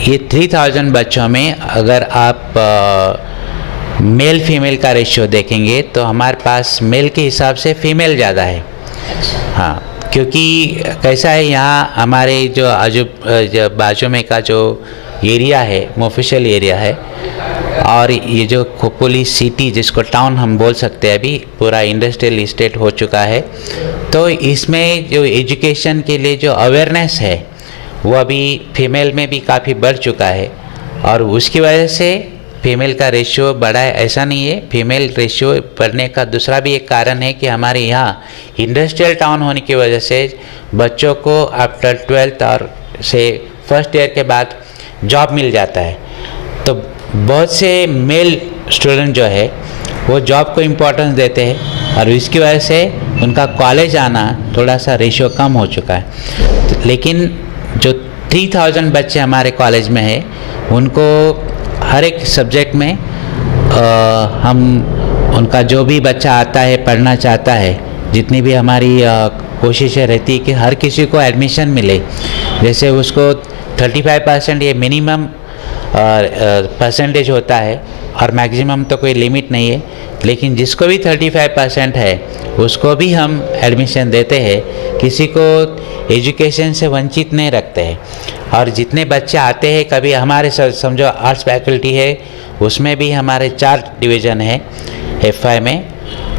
ये 3000 बच्चों में अगर आप मेल फीमेल का रेशियो देखेंगे तो हमारे पास मेल के हिसाब से फीमेल ज़्यादा है। हाँ, क्योंकि कैसा है, यहाँ हमारे जो बाजू में का जो एरिया है मोफिशियल एरिया है, और ये जो खोपोली सिटी जिसको टाउन हम बोल सकते हैं, अभी पूरा इंडस्ट्रियल इस्टेट हो चुका है। तो इसमें जो एजुकेशन के लिए जो अवेयरनेस है वो अभी फीमेल में भी काफ़ी बढ़ चुका है, और उसकी वजह से फीमेल का रेशियो बढ़ा है। ऐसा नहीं है, फीमेल रेशियो बढ़ने का दूसरा भी एक कारण है कि हमारे यहाँ इंडस्ट्रियल टाउन होने की वजह से बच्चों को आफ्टर 12th और से फर्स्ट ईयर के बाद जॉब मिल जाता है। तो बहुत से मेल स्टूडेंट जो है वो जॉब को इम्पोर्टेंस देते हैं, और इसकी वजह से उनका कॉलेज आना थोड़ा सा रेशियो कम हो चुका है। लेकिन जो 3000 बच्चे हमारे कॉलेज में है, उनको हर एक सब्जेक्ट में हम उनका जो भी बच्चा आता है पढ़ना चाहता है, जितनी भी हमारी कोशिशें रहती है कि हर किसी को एडमिशन मिले। जैसे उसको 35% ये मिनिमम परसेंटेज होता है, और मैक्सिमम तो कोई लिमिट नहीं है, लेकिन जिसको भी 35% है उसको भी हम एडमिशन देते हैं, किसी को एजुकेशन से वंचित नहीं रखते हैं। और जितने बच्चे आते हैं, कभी हमारे समझो आर्ट्स फैकल्टी है, उसमें भी हमारे 4 डिवीज़न है FI में,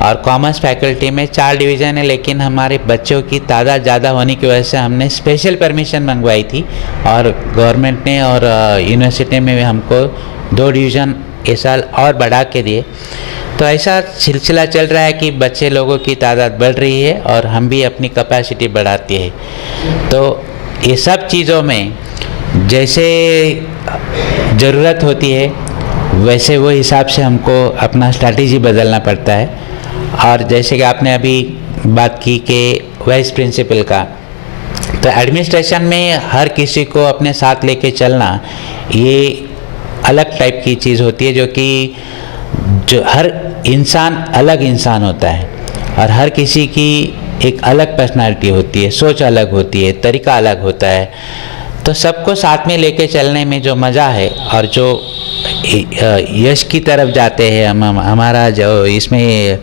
और कॉमर्स फैकल्टी में 4 डिवीज़न है, लेकिन हमारे बच्चों की तादाद ज़्यादा होने की वजह से हमने स्पेशल परमिशन मंगवाई थी और गवर्नमेंट ने और यूनिवर्सिटी में भी हमको 2 डिवीज़न इस साल और बढ़ा के दिए। तो ऐसा सिलसिला चल रहा है कि बच्चे लोगों की तादाद बढ़ रही है और हम भी अपनी कैपेसिटी बढ़ाते हैं। तो ये सब चीज़ों में जैसे ज़रूरत होती है वैसे वो हिसाब से हमको अपना स्ट्रैटेजी बदलना पड़ता है। और जैसे कि आपने अभी बात की कि वाइस प्रिंसिपल का, तो एडमिनिस्ट्रेशन में हर किसी को अपने साथ लेके चलना ये अलग टाइप की चीज़ होती है, जो हर इंसान अलग इंसान होता है और हर किसी की एक अलग पर्सनालिटी होती है, सोच अलग होती है, तरीका अलग होता है। तो सबको साथ में लेके चलने में जो मज़ा है और जो यश की तरफ जाते हैं हमारा जो इसमें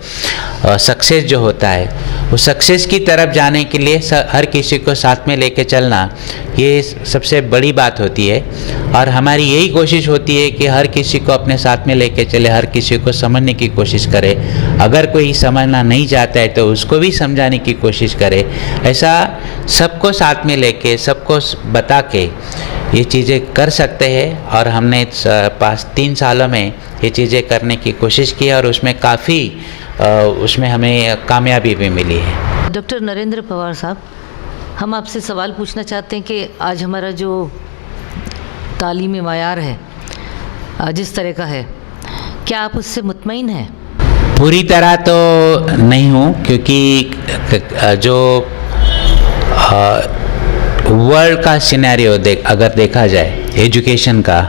सक्सेस जो होता है, वो सक्सेस की तरफ जाने के लिए हर किसी को साथ में लेके चलना ये सबसे बड़ी बात होती है। और हमारी यही कोशिश होती है कि हर किसी को अपने साथ में लेके चले, हर किसी को समझने की कोशिश करे। अगर कोई समझना नहीं चाहता है तो उसको भी समझाने की कोशिश करे। ऐसा सबको साथ में लेके, सबको बता के ये चीज़ें कर सकते हैं। और हमने पास 3 सालों में ये चीज़ें करने की कोशिश की और उसमें काफ़ी उसमें हमें कामयाबी भी मिली है। डॉक्टर नरेंद्र पवार साहब, हम आपसे सवाल पूछना चाहते हैं कि आज हमारा जो तालीमी मायार है जिस तरह का है, क्या आप उससे मुतमईन हैं? पूरी तरह तो नहीं हूँ, क्योंकि जो वर्ल्ड का सिनेरियो अगर देखा जाए एजुकेशन का,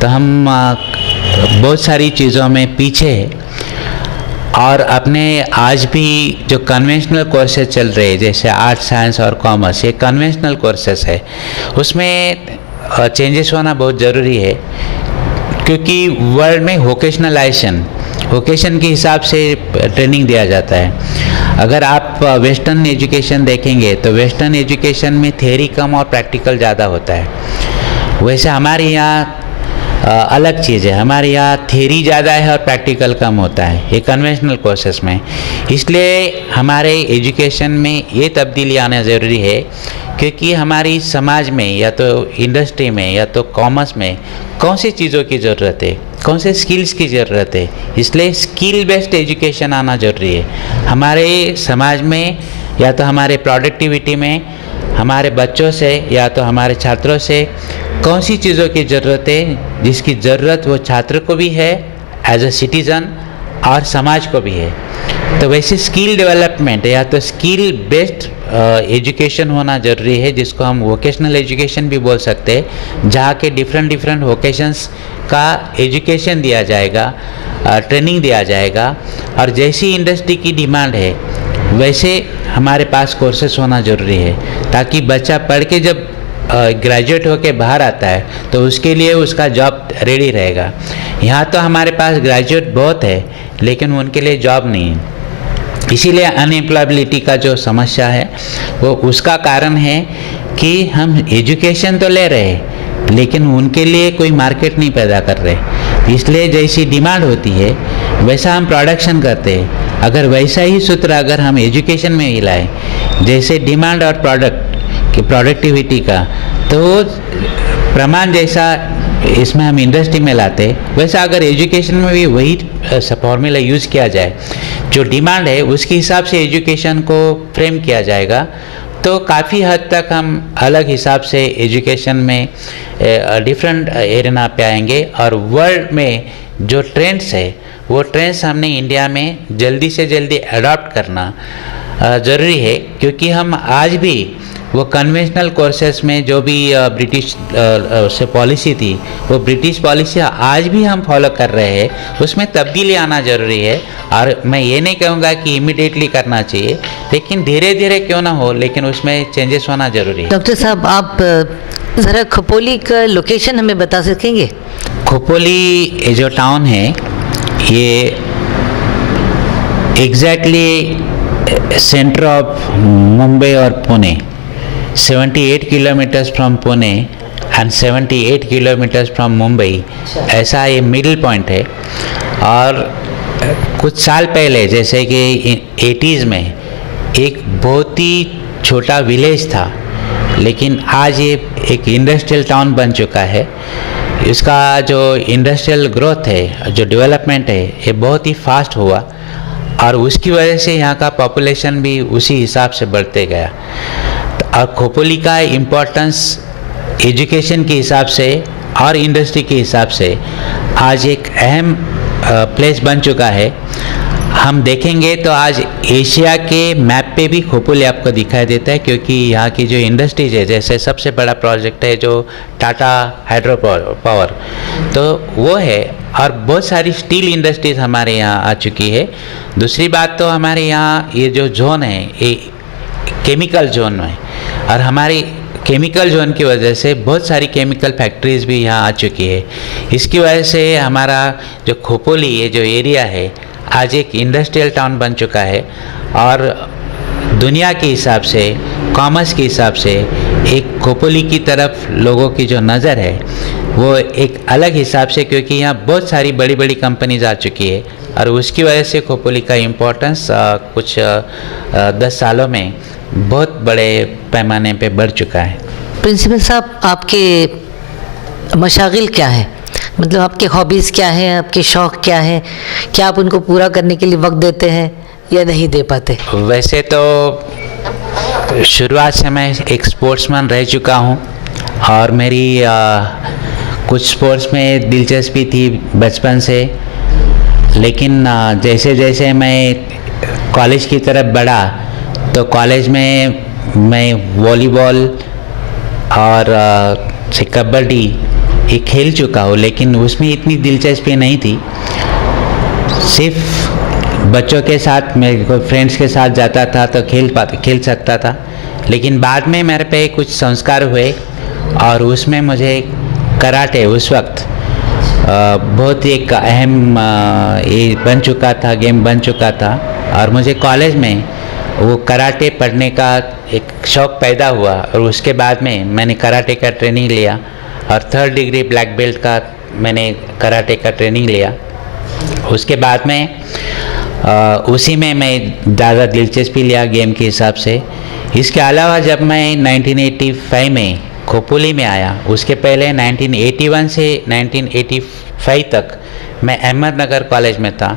तो हम बहुत सारी चीज़ों में पीछे हैं। और अपने आज भी जो कन्वेंशनल कोर्सेज चल रहे हैं, जैसे आर्ट्स, साइंस और कॉमर्स, ये कन्वेंशनल कोर्सेज है, उसमें चेंजेस होना बहुत ज़रूरी है। क्योंकि वर्ल्ड में वोकेशन के हिसाब से ट्रेनिंग दिया जाता है। अगर आप वेस्टर्न एजुकेशन देखेंगे तो वेस्टर्न एजुकेशन में थ्योरी कम और प्रैक्टिकल ज़्यादा होता है। वैसे हमारे यहाँ अलग चीज़ है, हमारे यहाँ थ्योरी ज़्यादा है और प्रैक्टिकल कम होता है ये कन्वेंशनल कोर्सेस में। इसलिए हमारे एजुकेशन में ये तब्दीली आना ज़रूरी है, क्योंकि हमारी समाज में या तो इंडस्ट्री में या तो कॉमर्स में कौन सी चीज़ों की ज़रूरत है, कौन से स्किल्स की ज़रूरत है, इसलिए स्किल बेस्ड एजुकेशन आना ज़रूरी है। हमारे समाज में या तो हमारे प्रोडक्टिविटी में हमारे बच्चों से या तो हमारे छात्रों से कौन सी चीज़ों की ज़रूरत है, जिसकी ज़रूरत वो छात्र को भी है एज अ सिटीज़न और समाज को भी है। तो वैसे स्किल डेवलपमेंट या तो स्किल बेस्ड एजुकेशन होना ज़रूरी है, जिसको हम वोकेशनल एजुकेशन भी बोल सकते हैं, जहाँ के डिफरेंट वोकेशंस का एजुकेशन दिया जाएगा, ट्रेनिंग दिया जाएगा। और जैसी इंडस्ट्री की डिमांड है वैसे हमारे पास कोर्सेस होना ज़रूरी है, ताकि बच्चा पढ़ के जब ग्रेजुएट होके बाहर आता है तो उसके लिए उसका जॉब रेडी रहेगा। यहाँ तो हमारे पास ग्रेजुएट बहुत है लेकिन उनके लिए जॉब नहीं है। इसीलिए अनएम्प्लॉयबिलिटी का जो समस्या है वो उसका कारण है कि हम एजुकेशन तो ले रहे हैं लेकिन उनके लिए कोई मार्केट नहीं पैदा कर रहे। इसलिए जैसी डिमांड होती है वैसा हम प्रोडक्शन करते हैं। अगर वैसा ही सूत्र अगर हम एजुकेशन में ही लाएँ, जैसे डिमांड और प्रोडक्ट की प्रोडक्टिविटी का, तो प्रमाण जैसा इसमें हम इंडस्ट्री में लाते, वैसा अगर एजुकेशन में भी वही फॉर्मूला यूज़ किया जाए, जो डिमांड है उसके हिसाब से एजुकेशन को फ्रेम किया जाएगा, तो काफ़ी हद तक हम अलग हिसाब से एजुकेशन में डिफरेंट एरिया पे आएंगे। और वर्ल्ड में जो ट्रेंड्स है वो ट्रेंड्स हमने इंडिया में जल्दी से जल्दी अडॉप्ट करना ज़रूरी है, क्योंकि हम आज भी वो कन्वेंशनल कोर्सेस में जो भी ब्रिटिश से पॉलिसी थी, वो ब्रिटिश पॉलिसी आज भी हम फॉलो कर रहे हैं, उसमें तब्दीली आना ज़रूरी है। और मैं ये नहीं कहूँगा कि इमीडिएटली करना चाहिए, लेकिन धीरे धीरे क्यों ना हो, लेकिन उसमें चेंजेस होना ज़रूरी है। डॉक्टर साहब, आप ज़रा खोपोली का लोकेशन हमें बता सकेंगे? खोपोली जो टाउन है ये एग्जैक्टली सेंटर ऑफ मुंबई और Pune, 78 kilometres from Pune and 78 kilometres from Mumbai, ऐसा ये मिडिल पॉइंट है। और कुछ साल पहले जैसे कि 80s में एक बहुत ही छोटा विलेज था, लेकिन आज ये एक इंडस्ट्रियल टाउन बन चुका है। इसका जो इंडस्ट्रियल ग्रोथ है, जो डेवलपमेंट है, ये बहुत ही फास्ट हुआ और उसकी वजह से यहाँ का पॉपुलेशन भी उसी हिसाब से बढ़ते गया। और खोपोली का इम्पोर्टेंस एजुकेशन के हिसाब से और इंडस्ट्री के हिसाब से आज एक अहम प्लेस बन चुका है। हम देखेंगे तो आज एशिया के मैप पे भी खोपोली आपको दिखाई देता है, क्योंकि यहाँ की जो इंडस्ट्रीज है, जैसे सबसे बड़ा प्रोजेक्ट है जो टाटा हाइड्रो पावर, तो वो है। और बहुत सारी स्टील इंडस्ट्रीज हमारे यहाँ आ चुकी है। दूसरी बात तो हमारे यहाँ ये जो जोन है, ये केमिकल जोन है, और हमारी केमिकल जोन की वजह से बहुत सारी केमिकल फैक्ट्रीज़ भी यहाँ आ चुकी है। इसकी वजह से हमारा जो खोपोली ये जो एरिया है आज एक इंडस्ट्रियल टाउन बन चुका है। और दुनिया के हिसाब से, कॉमर्स के हिसाब से एक खोपोली की तरफ लोगों की जो नज़र है वो एक अलग हिसाब से, क्योंकि यहाँ बहुत सारी बड़ी बड़ी कंपनीज आ चुकी है और उसकी वजह से खोपोली का इम्पोर्टेंस कुछ 10 सालों में बहुत बड़े पैमाने पे बढ़ चुका है। प्रिंसिपल साहब, आपके मशागिल क्या है? मतलब आपके हॉबीज़ क्या हैं, आपके शौक़ क्या हैं? क्या आप उनको पूरा करने के लिए वक्त देते हैं या नहीं दे पाते? वैसे तो शुरुआत से मैं एक स्पोर्ट्समैन रह चुका हूँ और मेरी कुछ स्पोर्ट्स में दिलचस्पी थी बचपन से, लेकिन जैसे जैसे मैं कॉलेज की तरफ बढ़ा तो कॉलेज में मैं वॉलीबॉल और कबड्डी ये खेल चुका हूँ, लेकिन उसमें इतनी दिलचस्पी नहीं थी। सिर्फ बच्चों के साथ, मेरे कोई फ्रेंड्स के साथ जाता था तो खेल सकता था, लेकिन बाद में मेरे पे कुछ संस्कार हुए और उसमें मुझे कराटे उस वक्त बहुत एक अहम ये बन चुका था, गेम बन चुका था। और मुझे कॉलेज में वो कराटे पढ़ने का एक शौक़ पैदा हुआ और उसके बाद में मैंने कराटे का ट्रेनिंग लिया और 3rd डिग्री ब्लैक बेल्ट का मैंने कराटे का ट्रेनिंग लिया। उसके बाद में उसी में मैं ज़्यादा दिलचस्पी लिया गेम के हिसाब से। इसके अलावा जब मैं 1985 में खोपोली में आया, उसके पहले 1981 से 1985 तक मैं अहमदनगर कॉलेज में था।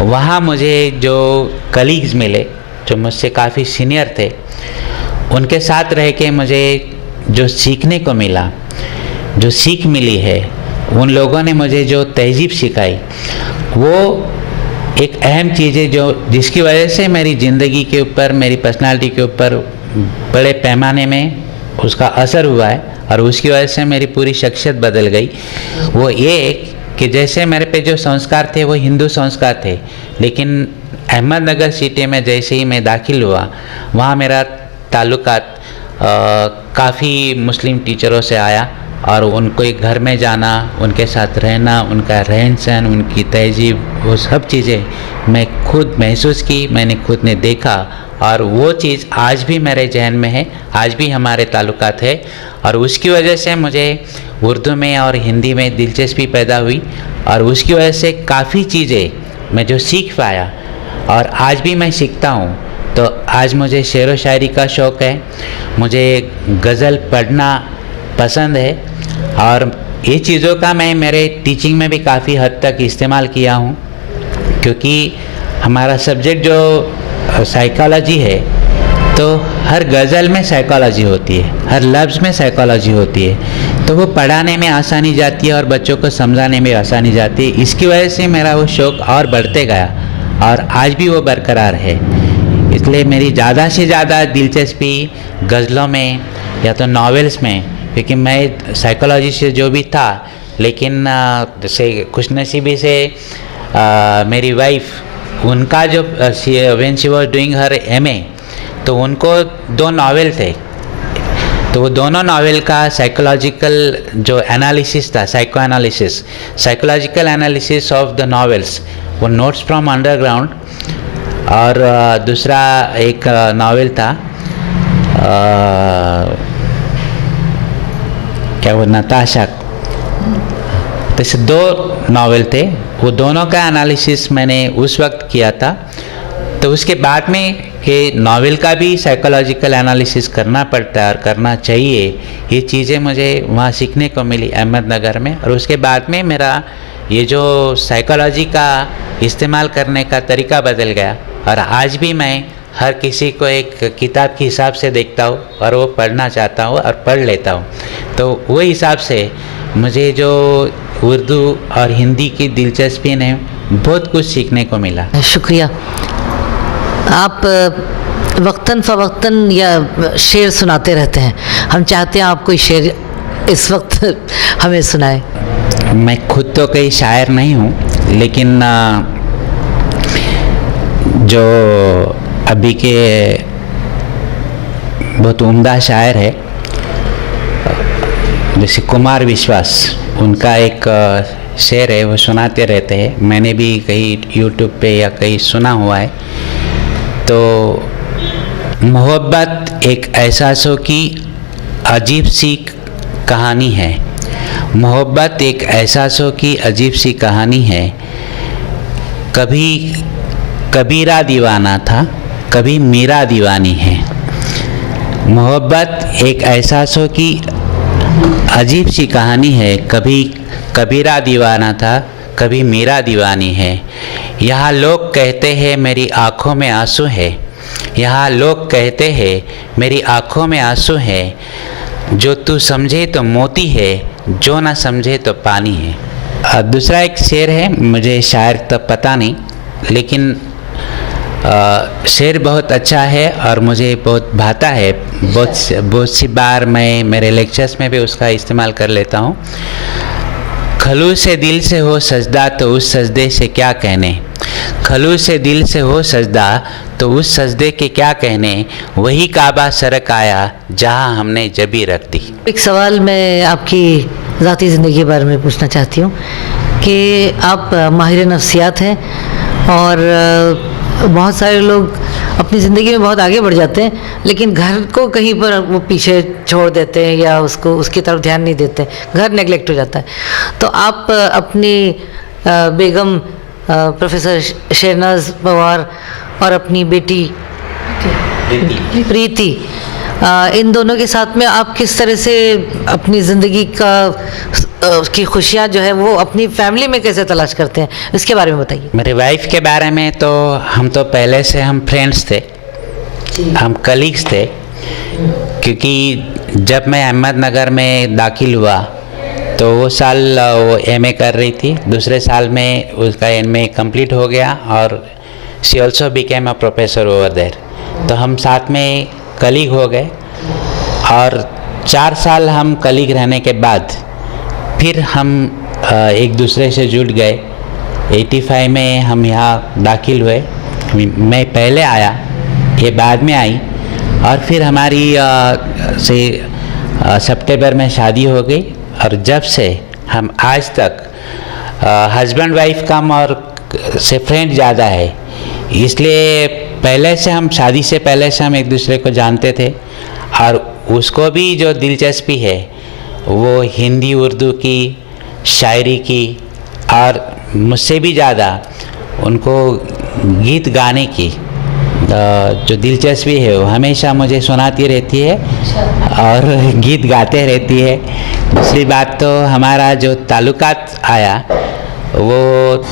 वहाँ मुझे जो कलीग्स मिले जो मुझसे काफ़ी सीनियर थे, उनके साथ रह के मुझे जो सीखने को मिला, जो सीख मिली है, उन लोगों ने मुझे जो तहजीब सिखाई, वो एक अहम चीज़ है जो जिसकी वजह से मेरी ज़िंदगी के ऊपर, मेरी पर्सनालिटी के ऊपर बड़े पैमाने में उसका असर हुआ है और उसकी वजह से मेरी पूरी शख्सियत बदल गई। वो ये कि जैसे मेरे पे जो संस्कार थे वो हिंदू संस्कार थे, लेकिन अहमदनगर सिटी में जैसे ही मैं दाखिल हुआ, वहाँ मेरा ताल्लुकात काफ़ी मुस्लिम टीचरों से आया और उनको एक घर में जाना, उनके साथ रहना, उनका रहन सहन, उनकी तहजीब, वो सब चीज़ें मैं खुद महसूस की, मैंने खुद ने देखा और वो चीज़ आज भी मेरे जहन में है, आज भी हमारे ताल्लुकात है। और उसकी वजह से मुझे उर्दू में और हिंदी में दिलचस्पी पैदा हुई और उसकी वजह से काफ़ी चीज़ें मैं जो सीख पाया और आज भी मैं सीखता हूँ। तो आज मुझे शेर व शायरी का शौक़ है, मुझे गज़ल पढ़ना पसंद है और ये चीज़ों का मैं मेरे टीचिंग में भी काफ़ी हद तक इस्तेमाल किया हूँ, क्योंकि हमारा सब्जेक्ट जो साइकोलॉजी है, तो हर गज़ल में साइकोलॉजी होती है, हर लफ्ज़ में साइकोलॉजी होती है, तो वो पढ़ाने में आसानी जाती है और बच्चों को समझाने में आसानी जाती है। इसकी वजह से मेरा वो शौक़ और बढ़ते गया और आज भी वो बरकरार है। इसलिए मेरी ज़्यादा से ज़्यादा दिलचस्पी गज़लों में या तो नॉवेल्स में, क्योंकि मैं साइकोलॉजी से जो भी था, लेकिन जैसे खुशनसीबी से मेरी वाइफ, उनका जो when she was doing her MA, तो उनको 2 नॉवेल थे, तो वो दोनों नावल का साइकोलॉजिकल जो एनालिसिस था, psychological analysis of the novels, वो नोट्स फ्रॉम अंडरग्राउंड, और दूसरा एक नावल था क्या वो नताशा, तो ऐसे 2 नावल थे, वो दोनों का एनालिसिस मैंने उस वक्त किया था। तो उसके बाद में कि नावल का भी साइकोलॉजिकल एनालिसिस करना पड़ता है और करना चाहिए, ये चीज़ें मुझे वहाँ सीखने को मिली अहमदनगर में। और उसके बाद में मेरा ये जो साइकोलॉजी का इस्तेमाल करने का तरीका बदल गया, और आज भी मैं हर किसी को एक किताब के हिसाब से देखता हूँ और वो पढ़ना चाहता हूँ और पढ़ लेता हूँ। तो वो हिसाब से मुझे जो उर्दू और हिंदी की दिलचस्पी ने बहुत कुछ सीखने को मिला। शुक्रिया। आप वक्तन फ़वक्तन या शेर सुनाते रहते हैं, हम चाहते हैं आप कोई शेर इस वक्त हमें सुनाए। मैं खुद तो कई शायर नहीं हूँ, लेकिन जो अभी के बहुत उम्दा शायर है जैसे कुमार विश्वास, उनका एक शेर है, वो सुनाते रहते हैं। मैंने भी कहीं यूट्यूब पे या कहीं सुना हुआ है। तो मोहब्बत एक एहसासों की अजीब सी कहानी है, मोहब्बत एक एहसासों की अजीब सी कहानी है। कभी कबीरा दीवाना था, कभी मीरा दीवानी है। मोहब्बत एक एहसासों की अजीब सी कहानी है, कभी कबीरा दीवाना था, कभी मीरा दीवानी है। यहाँ लोग कहते हैं मेरी आँखों में आंसू है, यहाँ लोग कहते हैं मेरी आँखों में आंसू है। जो तू समझे तो मोती है, जो ना समझे तो पानी है। दूसरा एक शेर है, मुझे शायर तो पता नहीं, लेकिन शेर बहुत अच्छा है और मुझे बहुत भाता है। बहुत सी बार मैं मेरे लेक्चर्स में भी उसका इस्तेमाल कर लेता हूँ। खलू से दिल से हो सजदा तो उस सजदे से क्या कहने, खलू से दिल से हो सजदा तो उस सजदे के क्या कहने। वही काबा सरक आया जहाँ हमने जबी रख दी। एक सवाल मैं आपकी ज़ाती ज़िंदगी के बारे में पूछना चाहती हूँ कि आप माहिर नफ्सियात हैं और बहुत सारे लोग अपनी ज़िंदगी में बहुत आगे बढ़ जाते हैं, लेकिन घर को कहीं पर वो पीछे छोड़ देते हैं या उसकी तरफ ध्यान नहीं देते, घर नेगलेक्ट हो जाता है। तो आप अपनी बेगम प्रोफेसर शहनाज पवार और अपनी बेटी प्रीति, इन दोनों के साथ में आप किस तरह से अपनी ज़िंदगी की खुशियाँ जो है वो अपनी फैमिली में कैसे तलाश करते हैं, इसके बारे में बताइए। मेरे वाइफ के बारे में तो हम तो पहले से हम फ्रेंड्स थे, हम कलीग्स थे, क्योंकि जब मैं अहमदनगर में दाखिल हुआ तो वो साल वो एमए कर रही थी, दूसरे साल में उसका एमए कंप्लीट हो गया और she also became a professor over there. तो हम साथ में कलीग हो गए और 4 साल हम कलीग रहने के बाद फिर हम एक दूसरे से जुड़ गए। 85 में हम यहाँ दाखिल हुए, मैं पहले आया, ये बाद में आई, और फिर हमारी सितंबर में शादी हो गई। और जब से हम आज तक हस्बैंड वाइफ कम और से फ्रेंड ज़्यादा है, इसलिए पहले से हम शादी से पहले से हम एक दूसरे को जानते थे। और उसको भी जो दिलचस्पी है वो हिंदी उर्दू की शायरी की, और मुझसे भी ज़्यादा उनको गीत गाने की जो दिलचस्पी है वो हमेशा मुझे सुनाती रहती है और गीत गाते रहती है। दूसरी बात तो हमारा जो ताल्लुकात आया वो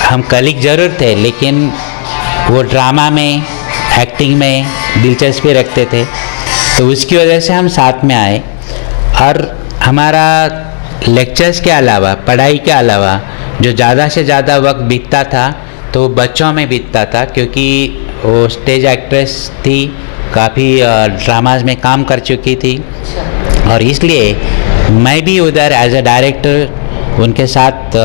हम कलीग ज़रूर थे, लेकिन वो ड्रामा में एक्टिंग में दिलचस्पी रखते थे, तो उसकी वजह से हम साथ में आए। और हमारा लेक्चर्स के अलावा, पढ़ाई के अलावा जो ज़्यादा से ज़्यादा वक्त बीतता था तो वो बच्चों में बीतता था, क्योंकि वो स्टेज एक्ट्रेस थी, काफ़ी ड्रामाज में काम कर चुकी थी, और इसलिए मैं भी उधर एज अ डायरेक्टर उनके साथ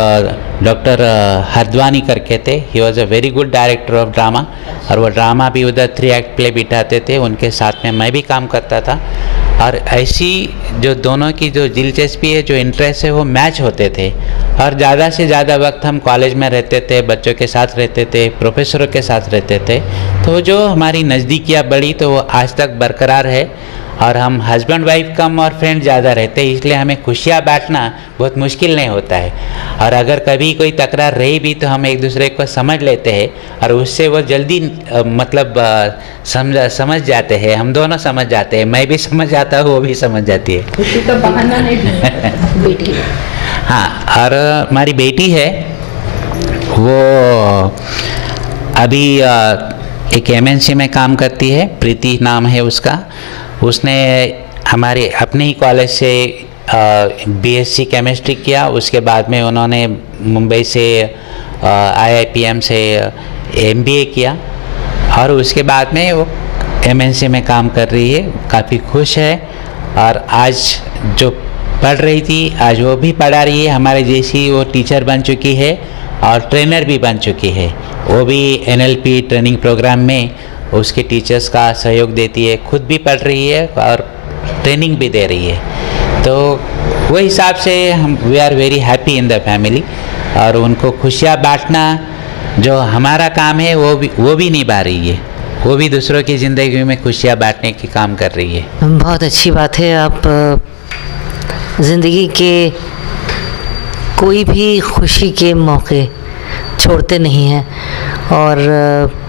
डॉक्टर हरद्वानी करके थे। He was a very good director of drama, और वो ड्रामा भी उधर 3 एक्ट प्ले बिठाते थे, उनके साथ में मैं भी काम करता था। और ऐसी जो दोनों की जो दिलचस्पी है, जो इंटरेस्ट है, वो मैच होते थे। और ज़्यादा से ज़्यादा वक्त हम कॉलेज में रहते थे, बच्चों के साथ रहते थे, प्रोफेसरों के साथ रहते थे। तो जो हमारी नज़दीकियाँ बढ़ी तो वो आज तक बरकरार है। और हम हस्बैंड वाइफ कम और फ्रेंड ज़्यादा रहते हैं, इसलिए हमें खुशियाँ बांटना बहुत मुश्किल नहीं होता है। और अगर कभी कोई तकरार रही भी तो हम एक दूसरे को समझ लेते हैं, और उससे वो जल्दी समझ जाते हैं। हम दोनों समझ जाते हैं, मैं भी समझ जाता हूँ, वो भी समझ जाती है। खुशी का बहाना नहीं बेटी। हाँ, और हमारी बेटी है, वो अभी एक MNC में काम करती है, प्रीति नाम है उसका। उसने हमारे अपने ही कॉलेज से BSc केमिस्ट्री किया। उसके बाद में उन्होंने मुंबई से IIPM से MBA किया, और उसके बाद में वो MNC में काम कर रही है, काफ़ी खुश है। और आज जो पढ़ रही थी, आज वो भी पढ़ा रही है हमारे जैसी। वो टीचर बन चुकी है और ट्रेनर भी बन चुकी है। वो भी NLP ट्रेनिंग प्रोग्राम में उसके टीचर्स का सहयोग देती है, खुद भी पढ़ रही है और ट्रेनिंग भी दे रही है। तो वो हिसाब से हम we are very happy in the family. और उनको खुशियाँ बांटना जो हमारा काम है, वो भी निभा रही है। वो भी दूसरों की ज़िंदगी में खुशियाँ बांटने की काम कर रही है। बहुत अच्छी बात है। आप ज़िंदगी के कोई भी खुशी के मौके छोड़ते नहीं हैं, और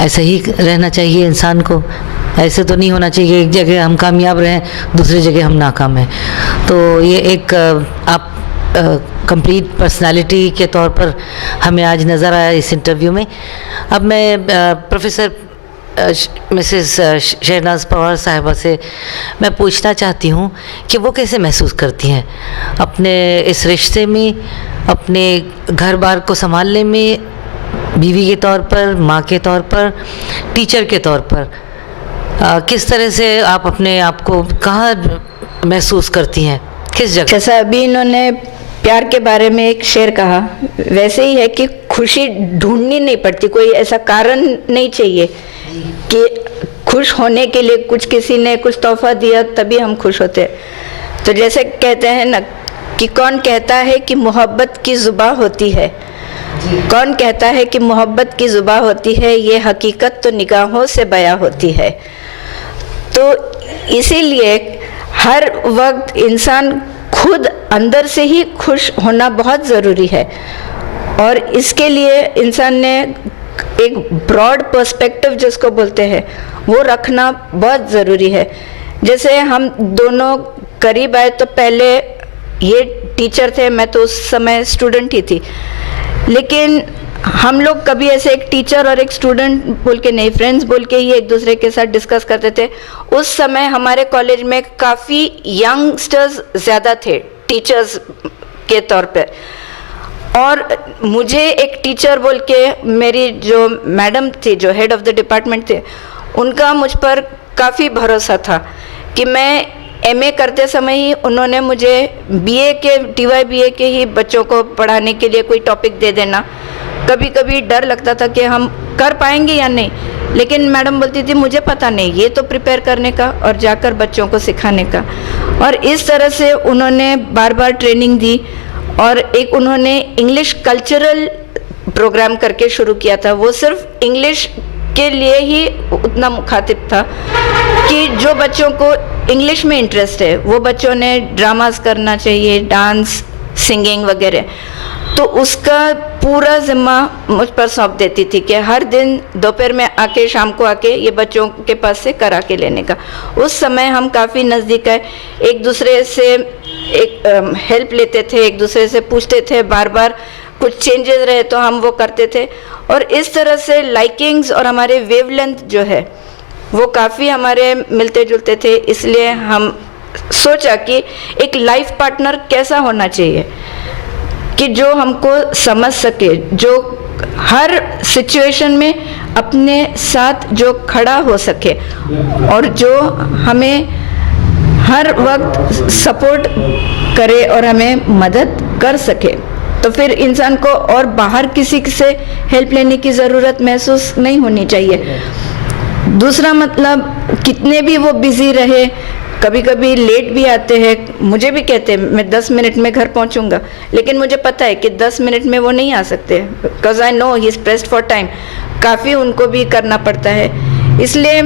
ऐसे ही रहना चाहिए इंसान को। ऐसे तो नहीं होना चाहिए एक जगह हम कामयाब रहें, दूसरी जगह हम नाकाम हैं। तो ये एक आप कंप्लीट पर्सनालिटी के तौर पर हमें आज नज़र आया इस इंटरव्यू में। अब मैं प्रोफेसर मिसेस शहनाज पवार साहिबा से मैं पूछना चाहती हूँ कि वो कैसे महसूस करती हैं अपने इस रिश्ते में, अपने घर बार को संभालने में, बीवी के तौर पर, माँ के तौर पर, टीचर के तौर पर। किस तरह से आप अपने आप को कहाँ महसूस करती हैं, किस जगह? जैसा अभी इन्होंने प्यार के बारे में एक शेर कहा, वैसे ही है कि खुशी ढूंढनी नहीं पड़ती, कोई ऐसा कारण नहीं चाहिए कि खुश होने के लिए कुछ किसी ने कुछ तोहफा दिया तभी हम खुश होते हैं। तो जैसे कहते हैं ना कि कौन कहता है कि मोहब्बत की जुबां होती है, कौन कहता है कि मोहब्बत की जुबां होती है, ये हकीकत तो निगाहों से बयां होती है। तो इसीलिए हर वक्त इंसान खुद अंदर से ही खुश होना बहुत ज़रूरी है, और इसके लिए इंसान ने एक ब्रॉड पर्सपेक्टिव जिसको बोलते हैं वो रखना बहुत ज़रूरी है। जैसे हम दोनों करीब आए तो पहले ये टीचर थे, मैं तो उस समय स्टूडेंट ही थी, लेकिन हम लोग कभी ऐसे एक टीचर और एक स्टूडेंट बोल के नहीं, फ्रेंड्स बोल के ही एक दूसरे के साथ डिस्कस करते थे। उस समय हमारे कॉलेज में काफ़ी यंगस्टर्स ज़्यादा थे टीचर्स के तौर पे, और मुझे एक टीचर बोल के मेरी जो मैडम थी, जो हेड ऑफ द डिपार्टमेंट थे, उनका मुझ पर काफ़ी भरोसा था कि मैं MA करते समय ही उन्होंने मुझे BA के TYBA के ही बच्चों को पढ़ाने के लिए कोई टॉपिक दे देना। कभी कभी डर लगता था कि हम कर पाएंगे या नहीं, लेकिन मैडम बोलती थी मुझे पता नहीं, ये तो प्रिपेयर करने का और जाकर बच्चों को सिखाने का। और इस तरह से उन्होंने बार बार ट्रेनिंग दी, और एक उन्होंने इंग्लिश कल्चरल प्रोग्राम करके शुरू किया था। वो सिर्फ इंग्लिश के लिए ही उतना मुखातिब था कि जो बच्चों को इंग्लिश में इंटरेस्ट है वो बच्चों ने ड्रामास करना चाहिए, डांस, सिंगिंग वगैरह। तो उसका पूरा ज़िम्मा मुझ पर सौंप देती थी कि हर दिन दोपहर में आके, शाम को आके ये बच्चों के पास से करा के लेने का। उस समय हम काफ़ी नज़दीक आए, एक दूसरे से एक हेल्प लेते थे, एक दूसरे से पूछते थे, बार बार कुछ चेंजेस रहे तो हम वो करते थे। और इस तरह से लाइकिंग्स और हमारे वेवलेंथ जो है वो काफ़ी हमारे मिलते जुलते थे। इसलिए हम सोचा कि एक लाइफ पार्टनर कैसा होना चाहिए कि जो हमको समझ सके, जो हर सिचुएशन में अपने साथ जो खड़ा हो सके और जो हमें हर वक्त सपोर्ट करे और हमें मदद कर सके। तो फिर इंसान को और बाहर किसी से हेल्प लेने की ज़रूरत महसूस नहीं होनी चाहिए। दूसरा मतलब कितने भी वो बिजी रहे, कभी कभी लेट भी आते हैं, मुझे भी कहते हैं मैं 10 मिनट में घर पहुंचूंगा, लेकिन मुझे पता है कि 10 मिनट में वो नहीं आ सकते, because I know he is pressed for time. काफ़ी उनको भी करना पड़ता है, इसलिए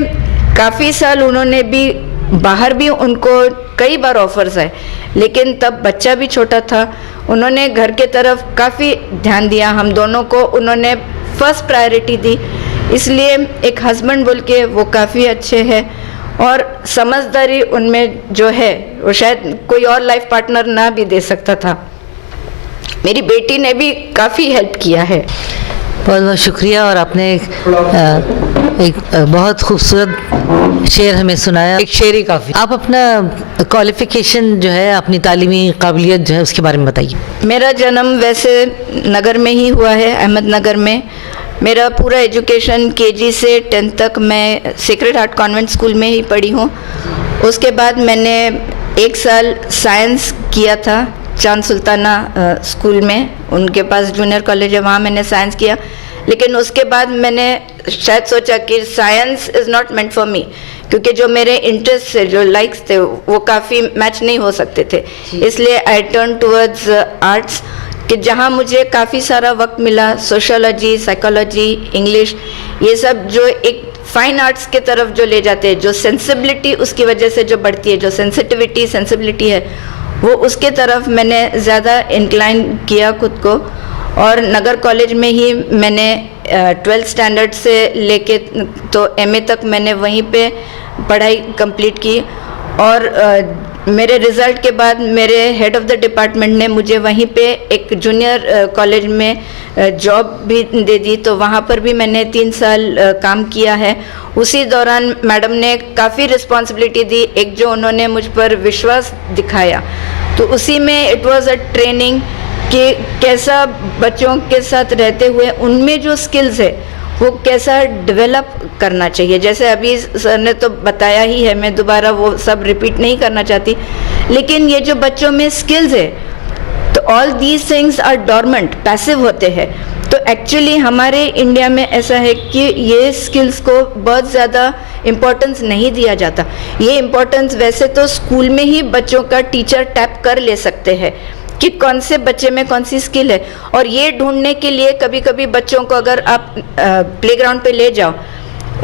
काफ़ी साल उन्होंने भी बाहर भी उनको कई बार ऑफर्स आए, लेकिन तब बच्चा भी छोटा था। उन्होंने घर के तरफ काफ़ी ध्यान दिया, हम दोनों को उन्होंने फर्स्ट प्रायोरिटी दी, इसलिए एक हस्बैंड बोल के वो काफ़ी अच्छे हैं। और समझदारी उनमें जो है वो शायद कोई और लाइफ पार्टनर ना भी दे सकता था। मेरी बेटी ने भी काफ़ी हेल्प किया है। बहुत बहुत शुक्रिया। और आपने एक बहुत खूबसूरत शेर हमें सुनाया, एक शेर ही काफ़ी। आप अपना क्वालिफ़िकेशन जो है, अपनी तालीमी काबिलियत जो है, उसके बारे में बताइए। मेरा जन्म वैसे नगर में ही हुआ है, अहमदनगर में। मेरा पूरा एजुकेशन केजी से 10th तक मैं सेक्रेड हार्ट कॉन्वेंट स्कूल में ही पढ़ी हूँ। उसके बाद मैंने 1 साल साइंस किया था चांद सुल्ताना स्कूल में, उनके पास जूनियर कॉलेज है, वहाँ मैंने साइंस किया। लेकिन उसके बाद मैंने शायद सोचा कि science is not meant for me, क्योंकि जो मेरे इंटरेस्ट से जो लाइक्स थे वो काफ़ी मैच नहीं हो सकते थे। इसलिए आई टर्न टूवर्ड्स आर्ट्स, कि जहाँ मुझे काफ़ी सारा वक्त मिला। सोशियोलॉजी, साइकोलॉजी, इंग्लिश, ये सब जो एक फाइन आर्ट्स के तरफ जो ले जाते हैं, जो सेंसिबिलिटी उसकी वजह से जो बढ़ती है, जो सेंसिटिविटी सेंसिबिलिटी है, वो उसके तरफ मैंने ज़्यादा इंक्लाइन किया खुद को। और नगर कॉलेज में ही मैंने 12th स्टैंडर्ड से लेके तो MA तक मैंने वहीं पे पढ़ाई कंप्लीट की। और मेरे रिज़ल्ट के बाद मेरे हेड ऑफ़ द डिपार्टमेंट ने मुझे वहीं पे एक जूनियर कॉलेज में जॉब भी दे दी, तो वहाँ पर भी मैंने 3 साल काम किया है। उसी दौरान मैडम ने काफ़ी रिस्पॉन्सिबिलिटी दी, एक जो उन्होंने मुझ पर विश्वास दिखाया, तो उसी में इट वाज अ ट्रेनिंग कि कैसा बच्चों के साथ रहते हुए उनमें जो स्किल्स है वो कैसा डेवलप करना चाहिए। जैसे अभी सर ने तो बताया ही है, मैं दोबारा वो सब रिपीट नहीं करना चाहती, लेकिन ये जो बच्चों में स्किल्स है, तो all these things are dormant, passive होते हैं। तो एक्चुअली हमारे इंडिया में ऐसा है कि ये स्किल्स को बहुत ज़्यादा इम्पोर्टेंस नहीं दिया जाता। ये इम्पोर्टेंस वैसे तो स्कूल में ही बच्चों का टीचर टैप कर ले सकते हैं कि कौन से बच्चे में कौन सी स्किल है, और ये ढूंढने के लिए कभी कभी बच्चों को अगर आप प्लेग्राउंड पे ले जाओ,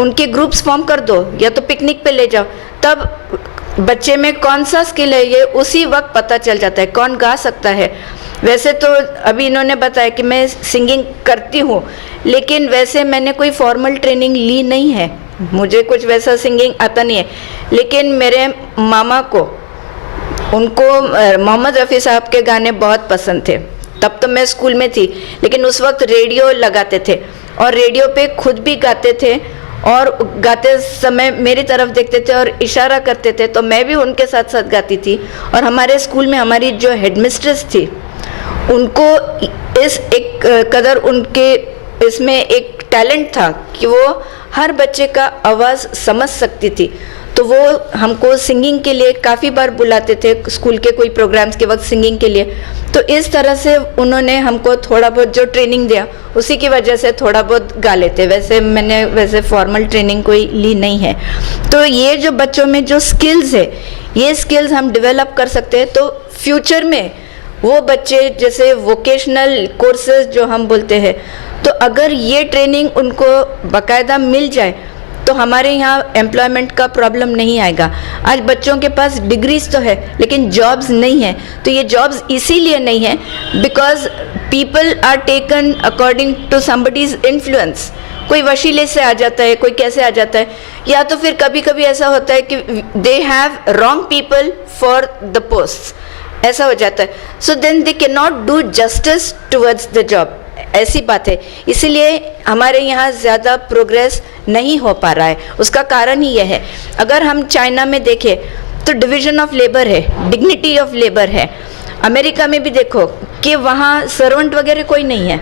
उनके ग्रुप्स फॉर्म कर दो, या तो पिकनिक पे ले जाओ, तब बच्चे में कौन सा स्किल है ये उसी वक्त पता चल जाता है, कौन गा सकता है। वैसे तो अभी इन्होंने बताया कि मैं सिंगिंग करती हूँ, लेकिन वैसे मैंने कोई फॉर्मल ट्रेनिंग ली नहीं है, मुझे कुछ वैसा सिंगिंग आता नहीं है। लेकिन मेरे मामा को, उनको मोहम्मद रफ़ी साहब के गाने बहुत पसंद थे। तब तो मैं स्कूल में थी, लेकिन उस वक्त रेडियो लगाते थे और रेडियो पे खुद भी गाते थे, और गाते समय मेरी तरफ देखते थे और इशारा करते थे, तो मैं भी उनके साथ साथ गाती थी। और हमारे स्कूल में हमारी जो हेडमिस्ट्रेस थी, उनको इस एक कदर उनके इसमें एक टैलेंट था कि वो हर बच्चे का आवाज़ समझ सकती थी, तो वो हमको सिंगिंग के लिए काफ़ी बार बुलाते थे, स्कूल के कोई प्रोग्राम्स के वक्त सिंगिंग के लिए। तो इस तरह से उन्होंने हमको थोड़ा बहुत जो ट्रेनिंग दिया, उसी की वजह से थोड़ा बहुत गा लेते। वैसे मैंने वैसे फॉर्मल ट्रेनिंग कोई ली नहीं है। तो ये जो बच्चों में जो स्किल्स है, ये स्किल्स हम डेवलप कर सकते हैं, तो फ्यूचर में वो बच्चे जैसे वोकेशनल कोर्सेज जो हम बोलते हैं, तो अगर ये ट्रेनिंग उनको बाकायदा मिल जाए तो हमारे यहाँ एम्प्लॉयमेंट का प्रॉब्लम नहीं आएगा। आज बच्चों के पास डिग्रीज तो है, लेकिन जॉब्स नहीं है। तो ये जॉब्स इसीलिए नहीं है because people are taken according to somebody's influence. कोई वशीले से आ जाता है, कोई कैसे आ जाता है, या तो फिर कभी कभी ऐसा होता है कि they have wrong people for the post, ऐसा हो जाता है। So then they can not do justice towards the job, ऐसी बात है। इसीलिए हमारे यहाँ ज़्यादा प्रोग्रेस नहीं हो पा रहा है। उसका कारण ही यह है। अगर हम चाइना में देखें तो डिवीज़न ऑफ लेबर है, डिग्निटी ऑफ लेबर है। अमेरिका में भी देखो कि वहाँ सर्वेंट वगैरह कोई नहीं है,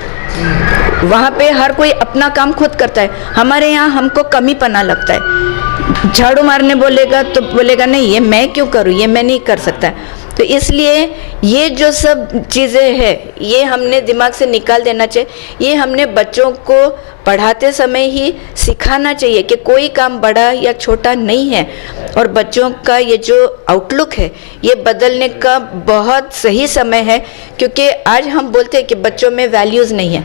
वहाँ पे हर कोई अपना काम खुद करता है। हमारे यहाँ हमको कमीपना लगता है, झाड़ू मारने बोलेगा तो बोलेगा नहीं ये मैं क्यों करूँ, ये मैं नहीं कर सकता है। तो इसलिए ये जो सब चीज़ें हैं ये हमने दिमाग से निकाल देना चाहिए। ये हमने बच्चों को पढ़ाते समय ही सिखाना चाहिए कि कोई काम बड़ा या छोटा नहीं है, और बच्चों का ये जो आउटलुक है ये बदलने का बहुत सही समय है। क्योंकि आज हम बोलते हैं कि बच्चों में वैल्यूज़ नहीं है,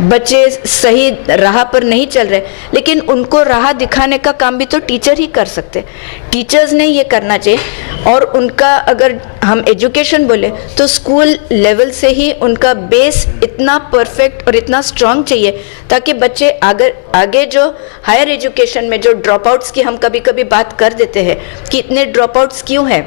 बच्चे सही राह पर नहीं चल रहे, लेकिन उनको राह दिखाने का काम भी तो टीचर ही कर सकते। टीचर्स ने ये करना चाहिए। और उनका अगर हम एजुकेशन बोले तो स्कूल लेवल से ही उनका बेस इतना परफेक्ट और इतना स्ट्रांग चाहिए ताकि बच्चे आगे जो हायर एजुकेशन में जो ड्रॉप आउट्स की हम कभी कभी बात कर देते हैं कि इतने ड्रॉप आउट्स क्यों हैं,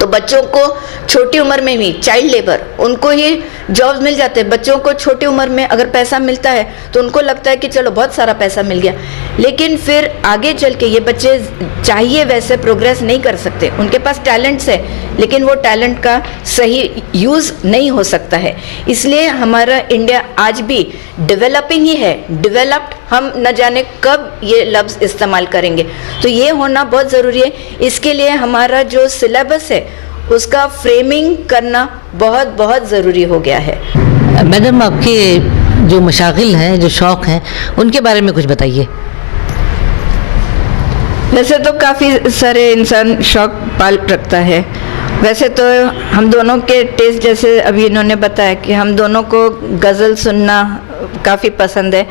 तो बच्चों को छोटी उम्र में ही चाइल्ड लेबर, उनको ही जॉब्स मिल जाते हैं। बच्चों को छोटी उम्र में अगर पैसा मिलता है तो उनको लगता है कि चलो बहुत सारा पैसा मिल गया, लेकिन फिर आगे चल के ये बच्चे चाहिए वैसे प्रोग्रेस नहीं कर सकते। उनके पास टैलेंट्स है लेकिन वो टैलेंट का सही यूज़ नहीं हो सकता है। इसलिए हमारा इंडिया आज भी डेवलपिंग ही है, डेवलप्ड हम न जाने कब ये लफ्ज़ इस्तेमाल करेंगे। तो ये होना बहुत ज़रूरी है। इसके लिए हमारा जो सिलेबस है उसका फ्रेमिंग करना बहुत बहुत ज़रूरी हो गया है। मैडम, आपके जो मशागिल हैं, जो शौक़ हैं, उनके बारे में कुछ बताइए। वैसे तो काफ़ी सारे इंसान शौक़ पाल रखता है। वैसे तो हम दोनों के टेस्ट, जैसे अभी इन्होंने बताया कि हम दोनों को गज़ल सुनना काफ़ी पसंद है,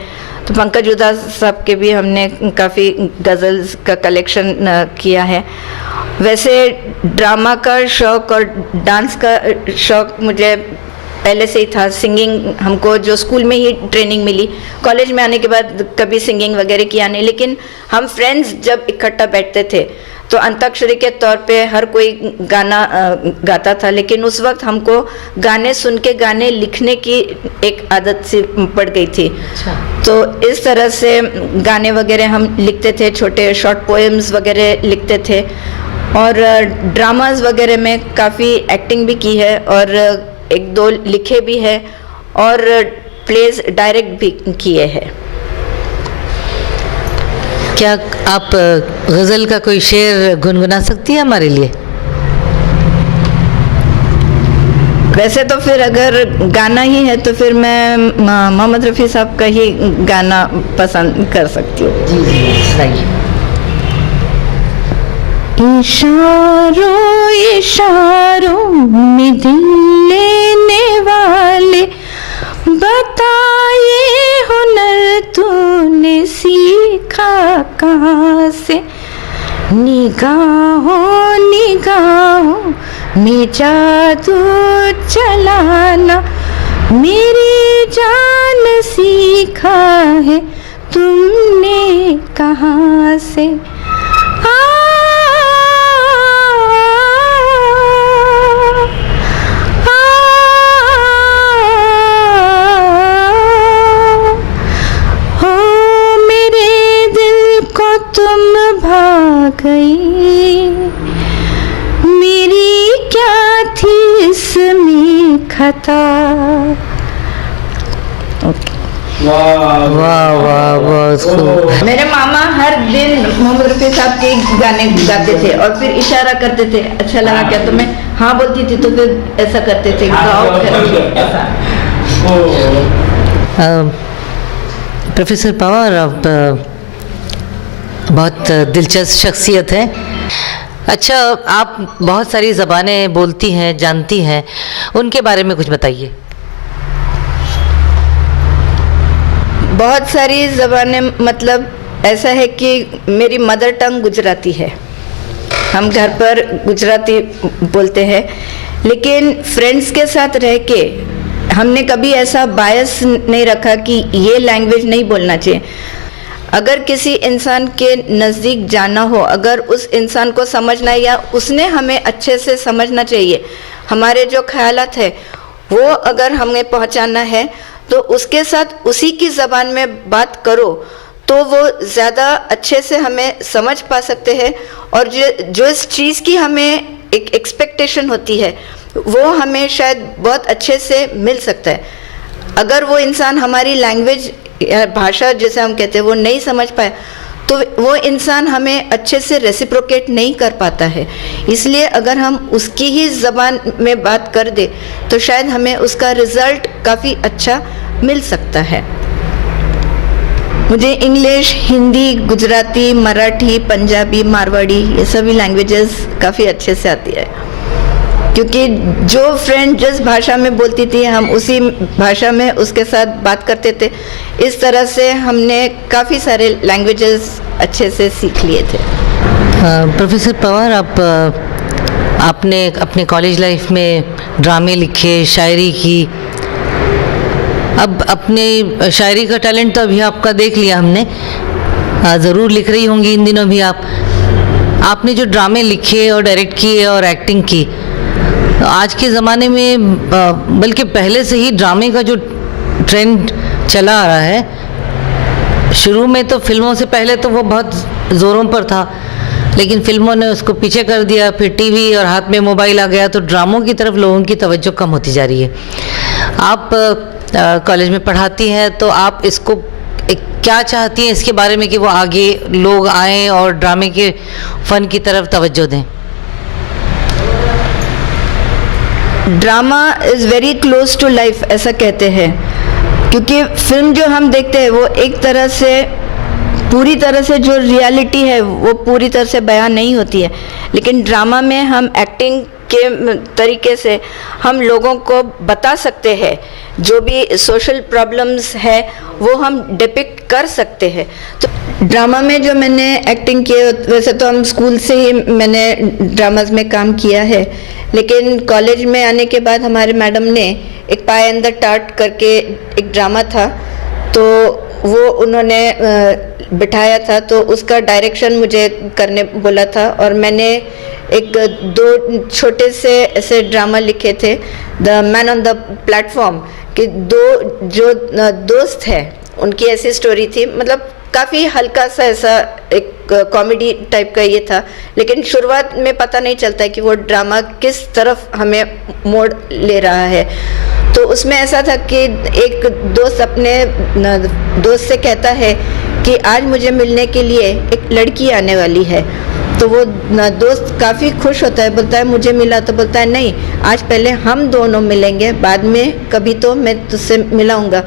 तो पंकज उदास साहब के भी हमने काफ़ी गज़ल्स का कलेक्शन किया है। वैसे ड्रामा का शौक़ और डांस का शौक़ मुझे पहले से ही था। सिंगिंग हमको जो स्कूल में ही ट्रेनिंग मिली, कॉलेज में आने के बाद कभी सिंगिंग वगैरह किया नहीं, लेकिन हम फ्रेंड्स जब इकट्ठा बैठते थे तो अंताक्षरी के तौर पे हर कोई गाना गाता था, लेकिन उस वक्त हमको गाने सुन के गाने लिखने की एक आदत सी पड़ गई थी। अच्छा। तो इस तरह से गाने वगैरह हम लिखते थे, छोटे शॉर्ट पोएम्स वगैरह लिखते थे, और ड्रामाज वगैरह में काफ़ी एक्टिंग भी की है और एक दो लिखे भी है और प्लेस डायरेक्ट भी किए हैं। क्या आप गज़ल का कोई शेर गुनगुना सकती हैं हमारे लिए? वैसे तो फिर अगर गाना ही है तो फिर मैं मोहम्मद रफ़ी साहब का ही गाना पसंद कर सकती हूँ। जी जी, सुनाइए। इशारों इशारों में दिल लेने वाले, बताए हुनर तूने सीखा कहाँ से, निगाहों निगाहों में जादू चलाना, मेरी जान सीखा है तुमने कहाँ से। गई मेरी क्या थी इसमें खता। वाह वाह वाह, बहुत खूब। मेरे मामा हर दिन मोहम्मद रफ़ी साहब के गाने गाते थे और फिर इशारा करते थे, अच्छा लगा क्या, तो मैं हाँ बोलती थी तो फिर ऐसा करते थे, गाओ ऐसा। प्रोफेसर पवार, आप बहुत दिलचस्प शख्सियत है। अच्छा, आप बहुत सारी ज़बानें बोलती हैं, जानती हैं, उनके बारे में कुछ बताइए। बहुत सारी ज़बानें, मतलब ऐसा है कि मेरी मदर टंग गुजराती है, हम घर पर गुजराती बोलते हैं, लेकिन फ्रेंड्स के साथ रह के हमने कभी ऐसा बायस नहीं रखा कि ये लैंग्वेज नहीं बोलना चाहिए। अगर किसी इंसान के नज़दीक जाना हो, अगर उस इंसान को समझना है या उसने हमें अच्छे से समझना चाहिए, हमारे जो ख्यालात है वो अगर हमें पहुंचाना है तो उसके साथ उसी की ज़बान में बात करो तो वो ज़्यादा अच्छे से हमें समझ पा सकते हैं, और जो इस चीज़ की हमें एक एक्सपेक्टेशन होती है वो हमें शायद बहुत अच्छे से मिल सकता है। अगर वो इंसान हमारी लैंग्वेज या भाषा जैसे हम कहते हैं वो नहीं समझ पाए तो वो इंसान हमें अच्छे से रेसिप्रोकेट नहीं कर पाता है। इसलिए अगर हम उसकी ही ज़बान में बात कर दे तो शायद हमें उसका रिज़ल्ट काफ़ी अच्छा मिल सकता है। मुझे इंग्लिश, हिंदी, गुजराती, मराठी, पंजाबी, मारवाड़ी ये सभी लैंग्वेजेस काफ़ी अच्छे से आती है, क्योंकि जो फ्रेंड जिस भाषा में बोलती थी हम उसी भाषा में उसके साथ बात करते थे। इस तरह से हमने काफ़ी सारे लैंग्वेजेस अच्छे से सीख लिए थे। प्रोफेसर पवार, आपने अपने कॉलेज लाइफ में ड्रामे लिखे, शायरी की। अब अपने शायरी का टैलेंट तो अभी आपका देख लिया हमने, ज़रूर लिख रही होंगी इन दिनों भी आपने जो ड्रामे लिखे और डायरेक्ट किए और एक्टिंग की, आज के ज़माने में बल्कि पहले से ही ड्रामे का जो ट्रेंड चला आ रहा है, शुरू में तो फिल्मों से पहले तो वो बहुत ज़ोरों पर था, लेकिन फिल्मों ने उसको पीछे कर दिया, फिर टीवी और हाथ में मोबाइल आ गया, तो ड्रामों की तरफ लोगों की तवज्जो कम होती जा रही है। आप कॉलेज में पढ़ाती हैं, तो आप इसको क्या चाहती हैं इसके बारे में कि वो आगे लोग आएँ और ड्रामे के फ़न की तरफ तवज्जो दें? Drama is very close to life ऐसा कहते हैं, क्योंकि फिल्म जो हम देखते हैं वो एक तरह से पूरी तरह से जो रियलिटी है वो पूरी तरह से बयान नहीं होती है, लेकिन ड्रामा में हम एक्टिंग के तरीके से हम लोगों को बता सकते हैं, जो भी सोशल प्रॉब्लम्स है वो हम डिपिक्ट कर सकते हैं। तो ड्रामा में जो मैंने एक्टिंग की, वैसे तो हम स्कूल से ही मैंने ड्रामाज में काम किया है, लेकिन कॉलेज में आने के बाद हमारे मैडम ने एक पाई एंड द टार्ट करके एक ड्रामा था, तो वो उन्होंने बिठाया था, तो उसका डायरेक्शन मुझे करने बोला था, और मैंने एक 2 छोटे से ऐसे ड्रामा लिखे थे, the man on the platform, कि 2 जो दोस्त हैं उनकी ऐसी स्टोरी थी, मतलब काफ़ी हल्का सा ऐसा एक कॉमेडी टाइप का ये था, लेकिन शुरुआत में पता नहीं चलता है कि वो ड्रामा किस तरफ हमें मोड़ ले रहा है। तो उसमें ऐसा था कि एक दोस्त अपने दोस्त से कहता है कि आज मुझे मिलने के लिए एक लड़की आने वाली है, तो वो दोस्त काफ़ी खुश होता है, बोलता है मुझे मिला, तो बोलता है नहीं, आज पहले हम दोनों मिलेंगे, बाद में कभी तो मैं तुझसे मिलाऊंगा।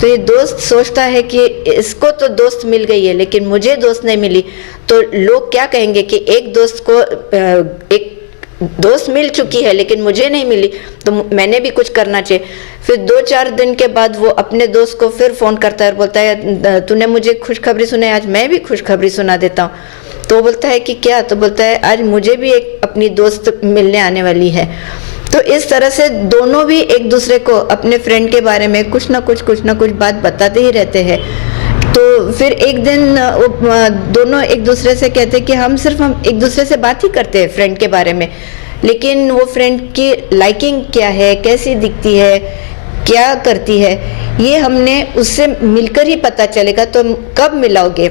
तो ये दोस्त सोचता है कि इसको तो दोस्त मिल गई है, लेकिन मुझे दोस्त नहीं मिली, तो लोग क्या कहेंगे कि एक दोस्त को एक दोस्त मिल चुकी है लेकिन मुझे नहीं मिली, तो मैंने भी कुछ करना चाहिए। फिर 2-4 दिन के बाद वो अपने दोस्त को फिर फ़ोन करता है और बोलता है तूने मुझे खुशखबरी सुनाई, आज मैं भी खुशखबरी सुना देता हूँ। तो वो बोलता है कि क्या? तो बोलता है आज मुझे भी एक अपनी दोस्त मिलने आने वाली है। तो इस तरह से दोनों भी एक दूसरे को अपने फ्रेंड के बारे में कुछ ना कुछ बात बताते ही रहते हैं। तो फिर एक दिन वो दोनों एक दूसरे से कहते हैं कि हम एक दूसरे से बात ही करते हैं फ्रेंड के बारे में, लेकिन वो फ्रेंड की लाइकिंग क्या है, कैसी दिखती है, क्या करती है, ये हमने उससे मिलकर ही पता चलेगा। तो कब मिलाओगे?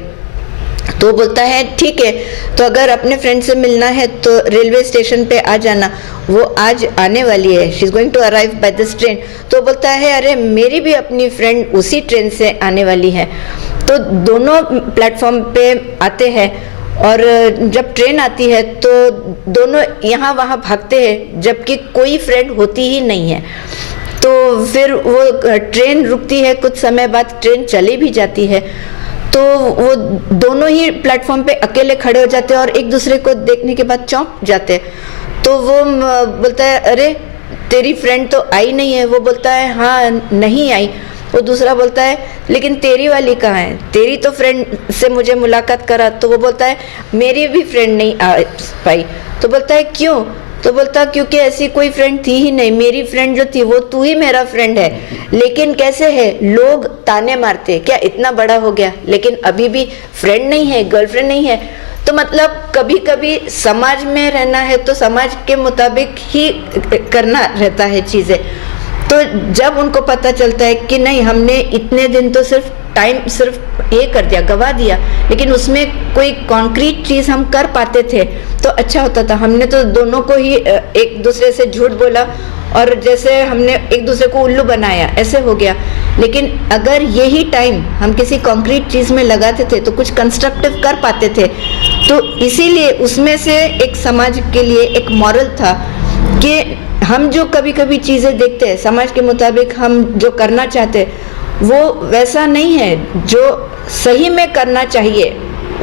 तो बोलता है ठीक है, तो अगर अपने फ्रेंड से मिलना है तो रेलवे स्टेशन पे आ जाना, वो आज आने वाली है, she is going to arrive by this train. तो बोलता है अरे मेरी भी अपनी फ्रेंड उसी ट्रेन से आने वाली है। तो दोनों प्लेटफॉर्म पे आते हैं, और जब ट्रेन आती है तो दोनों यहाँ वहाँ भागते हैं, जबकि कोई फ्रेंड होती ही नहीं है। तो फिर वो ट्रेन रुकती है, कुछ समय बाद ट्रेन चली भी जाती है, तो वो दोनों ही प्लेटफॉर्म पे अकेले खड़े हो जाते हैं और एक दूसरे को देखने के बाद चौंक जाते हैं। तो वो बोलता है अरे तेरी फ्रेंड तो आई नहीं है। वो बोलता है हाँ नहीं आई। वो दूसरा बोलता है लेकिन तेरी वाली कहाँ है, तेरी तो फ्रेंड से मुझे मुलाकात करा। तो वो बोलता है मेरी भी फ्रेंड नहीं आ पाई। तो बोलता है क्यों? तो बोलता क्योंकि ऐसी कोई फ्रेंड थी ही नहीं, मेरी फ्रेंड जो थी वो तू ही मेरा फ्रेंड है। लेकिन कैसे है, लोग ताने मारते क्या इतना बड़ा हो गया लेकिन अभी भी फ्रेंड नहीं है, गर्लफ्रेंड नहीं है। तो मतलब कभी कभी समाज में रहना है तो समाज के मुताबिक ही करना रहता है चीज़ें। तो जब उनको पता चलता है कि नहीं हमने इतने दिन तो सिर्फ ये कर दिया, गवा दिया, लेकिन उसमें कोई कॉन्क्रीट चीज़ हम कर पाते थे तो अच्छा होता था। हमने तो दोनों को ही एक दूसरे से झूठ बोला और जैसे हमने एक दूसरे को उल्लू बनाया, ऐसे हो गया। लेकिन अगर यही टाइम हम किसी कॉन्क्रीट चीज़ में लगाते थे तो कुछ कंस्ट्रक्टिव कर पाते थे। तो इसीलिए उसमें से एक समाज के लिए एक मॉरल था कि हम जो कभी कभी चीज़ें देखते हैं समाज के मुताबिक हम जो करना चाहते हैं वो वैसा नहीं है जो सही में करना चाहिए,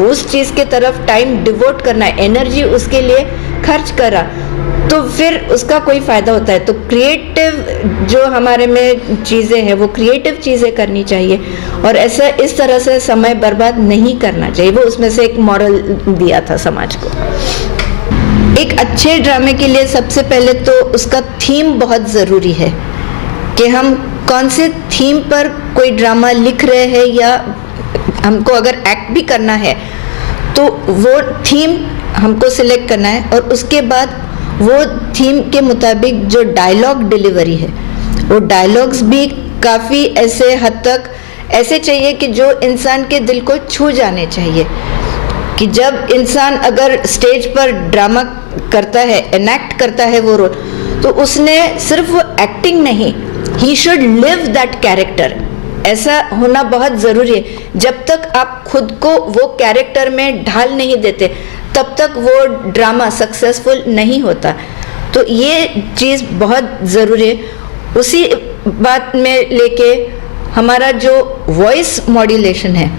उस चीज़ के तरफ टाइम डिवोट करना, एनर्जी उसके लिए खर्च करा तो फिर उसका कोई फ़ायदा होता है। तो क्रिएटिव जो हमारे में चीज़ें हैं वो क्रिएटिव चीज़ें करनी चाहिए और ऐसा इस तरह से समय बर्बाद नहीं करना चाहिए। वो उसमें से एक मॉरल दिया था समाज को। एक अच्छे ड्रामे के लिए सबसे पहले तो उसका थीम बहुत ज़रूरी है कि हम कौन से थीम पर कोई ड्रामा लिख रहे हैं या हमको अगर एक्ट भी करना है तो वो थीम हमको सिलेक्ट करना है और उसके बाद वो थीम के मुताबिक जो डायलॉग डिलीवरी है वो डायलॉग्स भी काफ़ी ऐसे हद तक ऐसे चाहिए कि जो इंसान के दिल को छू जाने चाहिए। कि जब इंसान अगर स्टेज पर ड्रामा करता है, एनैक्ट करता है वो रोल, तो उसने सिर्फ वो एक्टिंग नहीं, he should live that character. ऐसा होना बहुत ज़रूरी है। जब तक आप खुद को वो कैरेक्टर में ढाल नहीं देते तब तक वो ड्रामा सक्सेसफुल नहीं होता। तो ये चीज़ बहुत ज़रूरी है। उसी बात में लेके हमारा जो वॉइस मॉड्यूलेशन है,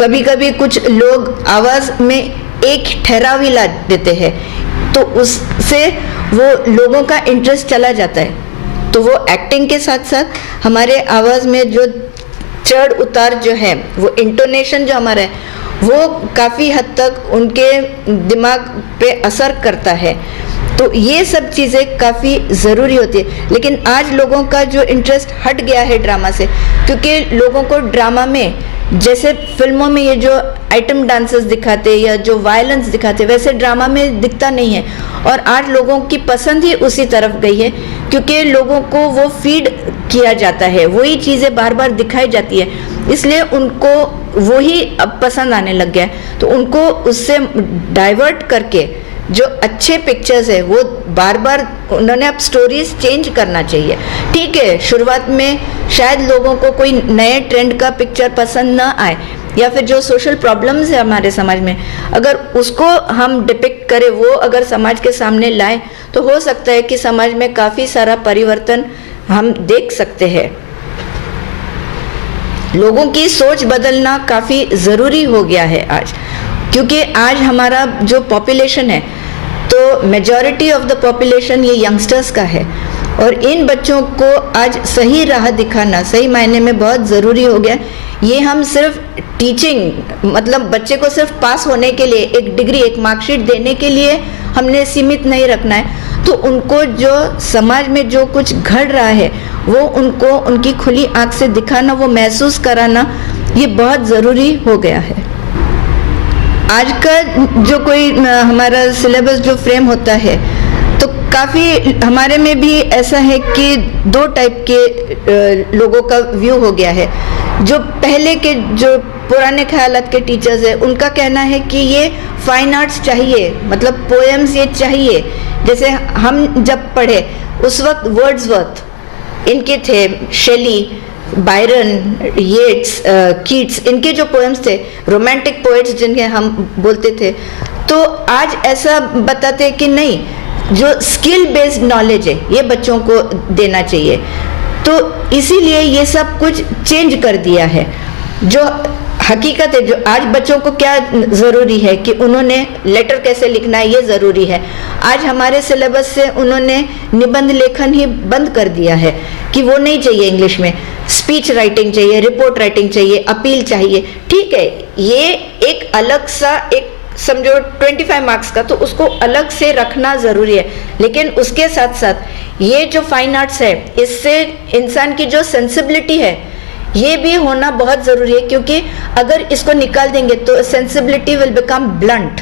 कभी कभी कुछ लोग आवाज़ में एक ठहराव ही ला देते हैं तो उससे वो लोगों का इंटरेस्ट चला जाता है। तो वो एक्टिंग के साथ साथ हमारे आवाज़ में जो चढ़ उतार जो है, वो इंटोनेशन जो हमारा है, वो काफ़ी हद तक उनके दिमाग पे असर करता है। तो ये सब चीज़ें काफ़ी ज़रूरी होती है। लेकिन आज लोगों का जो इंटरेस्ट हट गया है ड्रामा से, क्योंकि लोगों को ड्रामा में जैसे फिल्मों में ये जो आइटम डांसेस दिखाते या जो वायलेंस दिखाते वैसे ड्रामा में दिखता नहीं है। और आज लोगों की पसंद ही उसी तरफ गई है क्योंकि लोगों को वो फीड किया जाता है, वही चीज़ें बार बार दिखाई जाती है, इसलिए उनको वही अब पसंद आने लग गया है। तो उनको उससे डाइवर्ट करके जो अच्छे पिक्चर्स है वो बार बार उन्होंने अब स्टोरीज चेंज करना चाहिए। ठीक है, शुरुआत में शायद लोगों को कोई नए ट्रेंड का पिक्चर पसंद ना आए या फिर जो सोशल प्रॉब्लम्स है हमारे समाज में, अगर उसको हम डिपिक्ट करें, वो अगर समाज के सामने लाएं तो हो सकता है कि समाज में काफ़ी सारा परिवर्तन हम देख सकते हैं। लोगों की सोच बदलना काफ़ी ज़रूरी हो गया है आज, क्योंकि आज हमारा जो पॉपुलेशन है तो मेजॉरिटी ऑफ द पॉपुलेशन ये यंगस्टर्स का है और इन बच्चों को आज सही राह दिखाना सही मायने में बहुत ज़रूरी हो गया। ये हम सिर्फ टीचिंग मतलब बच्चे को सिर्फ पास होने के लिए एक डिग्री एक मार्कशीट देने के लिए हमने सीमित नहीं रखना है। तो उनको जो समाज में जो कुछ घट रहा है वो उनको उनकी खुली आंख से दिखाना, वो महसूस कराना, ये बहुत ज़रूरी हो गया है। आज का जो कोई हमारा सिलेबस जो फ्रेम होता है तो काफ़ी हमारे में भी ऐसा है कि दो टाइप के लोगों का व्यू हो गया है। जो पहले के जो पुराने ख्यालात के टीचर्स हैं उनका कहना है कि ये फाइन आर्ट्स चाहिए, मतलब पोएम्स ये चाहिए। जैसे हम जब पढ़े उस वक्त वर्ड्सवर्थ इनके थे, शेली, बायरन, येट्स, कीट्स, इनके जो पोएम्स थे, रोमांटिक पोएट्स जिनके हम बोलते थे। तो आज ऐसा बताते हैं कि नहीं, जो स्किल बेस्ड नॉलेज है ये बच्चों को देना चाहिए। तो इसीलिए ये सब कुछ चेंज कर दिया है। जो हकीकत है, जो आज बच्चों को क्या ज़रूरी है कि उन्होंने लेटर कैसे लिखना है ये ज़रूरी है। आज हमारे सिलेबस से उन्होंने निबंध लेखन ही बंद कर दिया है कि वो नहीं चाहिए, इंग्लिश में स्पीच राइटिंग चाहिए, रिपोर्ट राइटिंग चाहिए, अपील चाहिए। ठीक है, ये एक अलग सा एक समझो 25 मार्क्स का, तो उसको अलग से रखना ज़रूरी है। लेकिन उसके साथ साथ ये जो फाइन आर्ट्स है इससे इंसान की जो सेंसिबिलिटी है ये भी होना बहुत ज़रूरी है, क्योंकि अगर इसको निकाल देंगे तो सेंसिबिलिटी विल बिकम ब्लंट।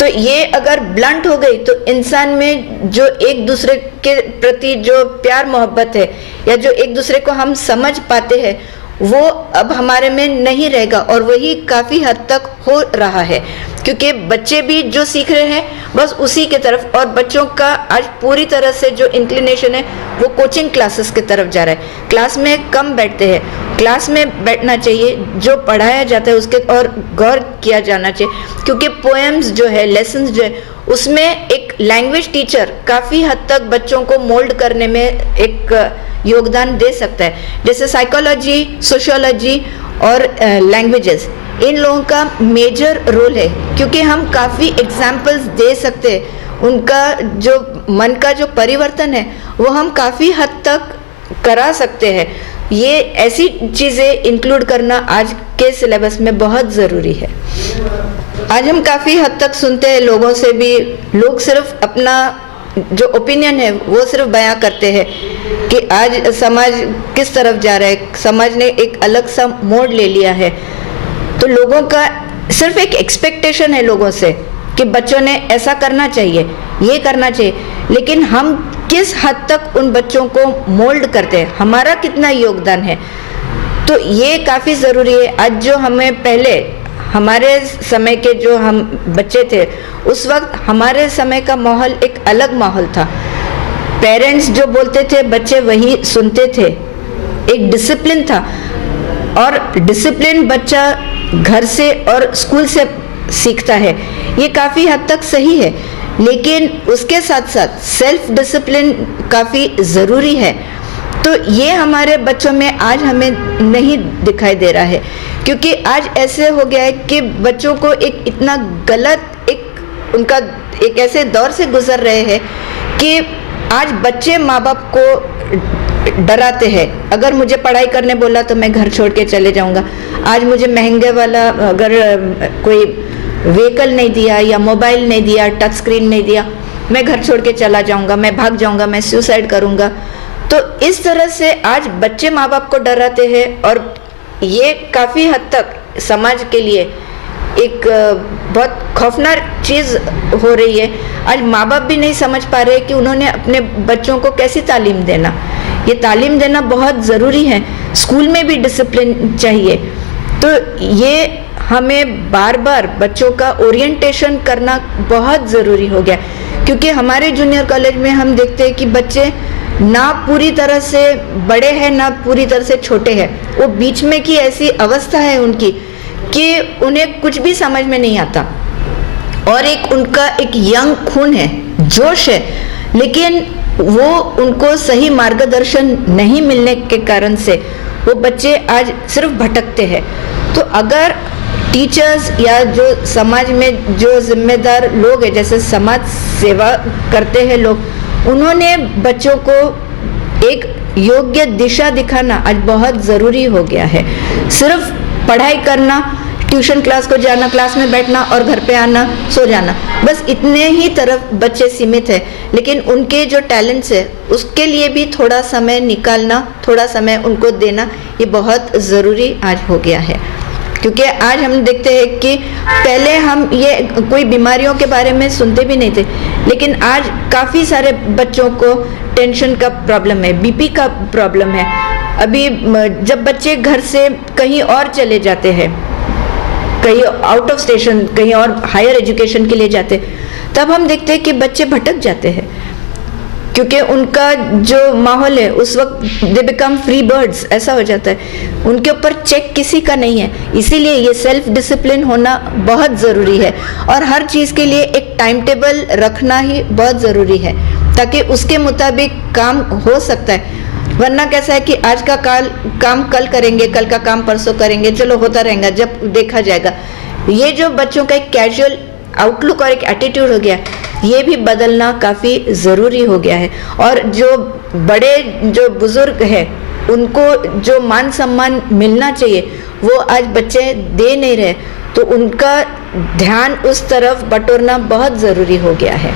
तो ये अगर ब्लंट हो गई तो इंसान में जो एक दूसरे के प्रति जो प्यार मोहब्बत है या जो एक दूसरे को हम समझ पाते हैं वो अब हमारे में नहीं रहेगा। और वही काफ़ी हद तक हो रहा है, क्योंकि बच्चे भी जो सीख रहे हैं बस उसी के तरफ, और बच्चों का आज पूरी तरह से जो इंक्लिनेशन है वो कोचिंग क्लासेस की तरफ जा रहा है, क्लास में कम बैठते हैं। क्लास में बैठना चाहिए, जो पढ़ाया जाता है उसके और गौर किया जाना चाहिए, क्योंकि पोएम्स जो है, लेसन्स जो है, उसमें एक लैंग्वेज टीचर काफ़ी हद तक बच्चों को मोल्ड करने में एक योगदान दे सकता है। जैसे साइकोलॉजी, सोशियोलॉजी और लैंग्वेजेस, इन लोगों का मेजर रोल है, क्योंकि हम काफ़ी एग्जाम्पल्स दे सकते हैं। उनका जो मन का जो परिवर्तन है वो हम काफ़ी हद तक करा सकते हैं। ये ऐसी चीज़ें इंक्लूड करना आज के सिलेबस में बहुत ज़रूरी है। आज हम काफ़ी हद तक सुनते हैं लोगों से भी, लोग सिर्फ अपना जो ओपिनियन है वो सिर्फ बयां करते हैं कि आज समाज किस तरफ जा रहा है, समाज ने एक अलग सा मोड़ ले लिया है। तो लोगों का सिर्फ एक एक्सपेक्टेशन है लोगों से कि बच्चों ने ऐसा करना चाहिए, ये करना चाहिए, लेकिन हम किस हद तक उन बच्चों को मोल्ड करते हैं, हमारा कितना योगदान है, तो ये काफ़ी ज़रूरी है। आज जो हमें पहले हमारे समय के जो हम बच्चे थे, उस वक्त हमारे समय का माहौल एक अलग माहौल था। पेरेंट्स जो बोलते थे बच्चे वही सुनते थे, एक डिसिप्लिन था, और डिसिप्लिन बच्चा घर से और स्कूल से सीखता है, ये काफ़ी हद तक सही है, लेकिन उसके साथ साथ सेल्फ डिसिप्लिन काफ़ी ज़रूरी है। तो ये हमारे बच्चों में आज हमें नहीं दिखाई दे रहा है, क्योंकि आज ऐसे हो गया है कि बच्चों को एक इतना गलत उनका एक ऐसे दौर से गुजर रहे हैं कि आज बच्चे माँ बाप को डराते हैं। अगर मुझे पढ़ाई करने बोला तो मैं घर छोड़ के चले जाऊंगा, आज मुझे महंगे वाला अगर कोई व्हीकल नहीं दिया या मोबाइल नहीं दिया, टच स्क्रीन नहीं दिया, मैं घर छोड़ के चला जाऊंगा, मैं भाग जाऊंगा, मैं सुसाइड करूंगा। तो इस तरह से आज बच्चे माँ बाप को डराते हैं, और ये काफ़ी हद तक समाज के लिए एक बहुत खौफनाक चीज़ हो रही है। आज माँ बाप भी नहीं समझ पा रहे कि उन्होंने अपने बच्चों को कैसी तालीम देना, ये तालीम देना बहुत ज़रूरी है। स्कूल में भी डिसिप्लिन चाहिए। तो ये हमें बार बार बच्चों का ओरिएंटेशन करना बहुत ज़रूरी हो गया, क्योंकि हमारे जूनियर कॉलेज में हम देखते हैं कि बच्चे ना पूरी तरह से बड़े हैं ना पूरी तरह से छोटे हैं, वो बीच में की ऐसी अवस्था है उनकी कि उन्हें कुछ भी समझ में नहीं आता, और एक उनका एक यंग खून है, जोश है, लेकिन वो उनको सही मार्गदर्शन नहीं मिलने के कारण से वो बच्चे आज सिर्फ भटकते हैं। तो अगर टीचर्स या जो समाज में जो जिम्मेदार लोग हैं, जैसे समाज सेवा करते हैं लोग, उन्होंने बच्चों को एक योग्य दिशा दिखाना आज बहुत ज़रूरी हो गया है। सिर्फ पढ़ाई करना, ट्यूशन क्लास को जाना, क्लास में बैठना और घर पे आना, सो जाना, बस इतने ही तरफ बच्चे सीमित है, लेकिन उनके जो टैलेंट्स है उसके लिए भी थोड़ा समय निकालना, थोड़ा समय उनको देना, ये बहुत ज़रूरी आज हो गया है। क्योंकि आज हम देखते हैं कि पहले हम ये कोई बीमारियों के बारे में सुनते भी नहीं थे, लेकिन आज काफ़ी सारे बच्चों को टेंशन का प्रॉब्लम है, बीपी का प्रॉब्लम है। अभी जब बच्चे घर से कहीं और चले जाते हैं, कहीं आउट ऑफ स्टेशन, कहीं और हायर एजुकेशन के लिए जाते, तब हम देखते हैं कि बच्चे भटक जाते हैं, क्योंकि उनका जो माहौल है उस वक्त दे बिकम फ्री बर्ड्स, ऐसा हो जाता है, उनके ऊपर चेक किसी का नहीं है। इसीलिए ये सेल्फ डिसिप्लिन होना बहुत ज़रूरी है, और हर चीज़ के लिए एक टाइम टेबल रखना ही बहुत ज़रूरी है, ताकि उसके मुताबिक काम हो सकता है। वरना कैसा है कि आज का काम कल करेंगे, कल का काम परसों करेंगे, चलो होता रहेगा, जब देखा जाएगा। ये जो बच्चों का एक कैजुअल आउटलुक और एक एटीट्यूड हो गया, ये भी बदलना काफ़ी ज़रूरी हो गया है। और जो बड़े जो बुज़ुर्ग हैं उनको जो मान सम्मान मिलना चाहिए वो आज बच्चे दे नहीं रहे, तो उनका ध्यान उस तरफ बटोरना बहुत ज़रूरी हो गया है।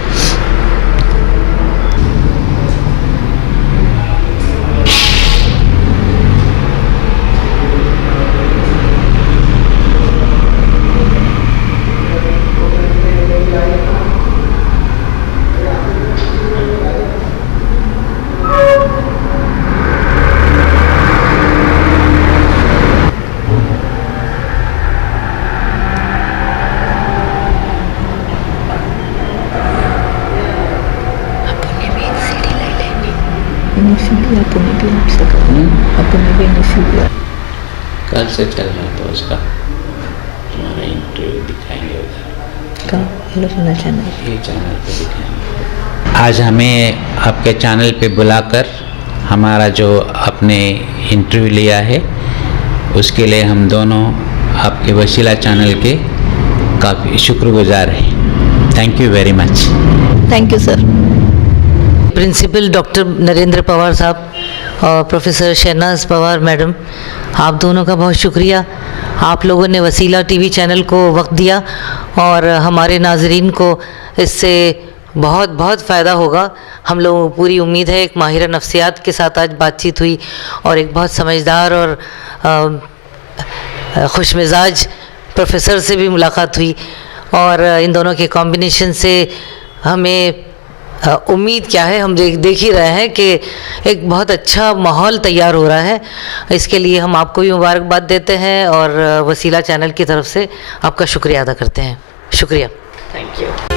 इसीलिए अपने भी आपसे कहा, अपने भी इसीलिए कल से चल रहा था उसका, हमारा इंटरव्यू दिखाएंगे उधर, का आलोचना चैनल ये चैनल पे दिखाएंगे। आज हमें आपके चैनल पे बुलाकर हमारा जो आपने इंटरव्यू लिया है उसके लिए हम दोनों आपके वसीला चैनल के काफ़ी शुक्रगुजार हैं। Thank you very much. Thank you sir. Principal doctor Narendra Pawar साहब और प्रोफेसर शहनाज पवार मैडम, आप दोनों का बहुत शुक्रिया। आप लोगों ने वसीला टीवी चैनल को वक्त दिया और हमारे नाजरीन को इससे बहुत बहुत फ़ायदा होगा। हम लोगों को पूरी उम्मीद है। एक माहिर नफ्सियात के साथ आज बातचीत हुई और एक बहुत समझदार और खुश मिजाज प्रोफेसर से भी मुलाकात हुई और इन दोनों के कॉम्बिनेशन से हमें उम्मीद क्या है, हम देख ही रहे हैं कि एक बहुत अच्छा माहौल तैयार हो रहा है। इसके लिए हम आपको भी मुबारकबाद देते हैं और वसीला चैनल की तरफ से आपका शुक्रिया अदा करते हैं। शुक्रिया। Thank you.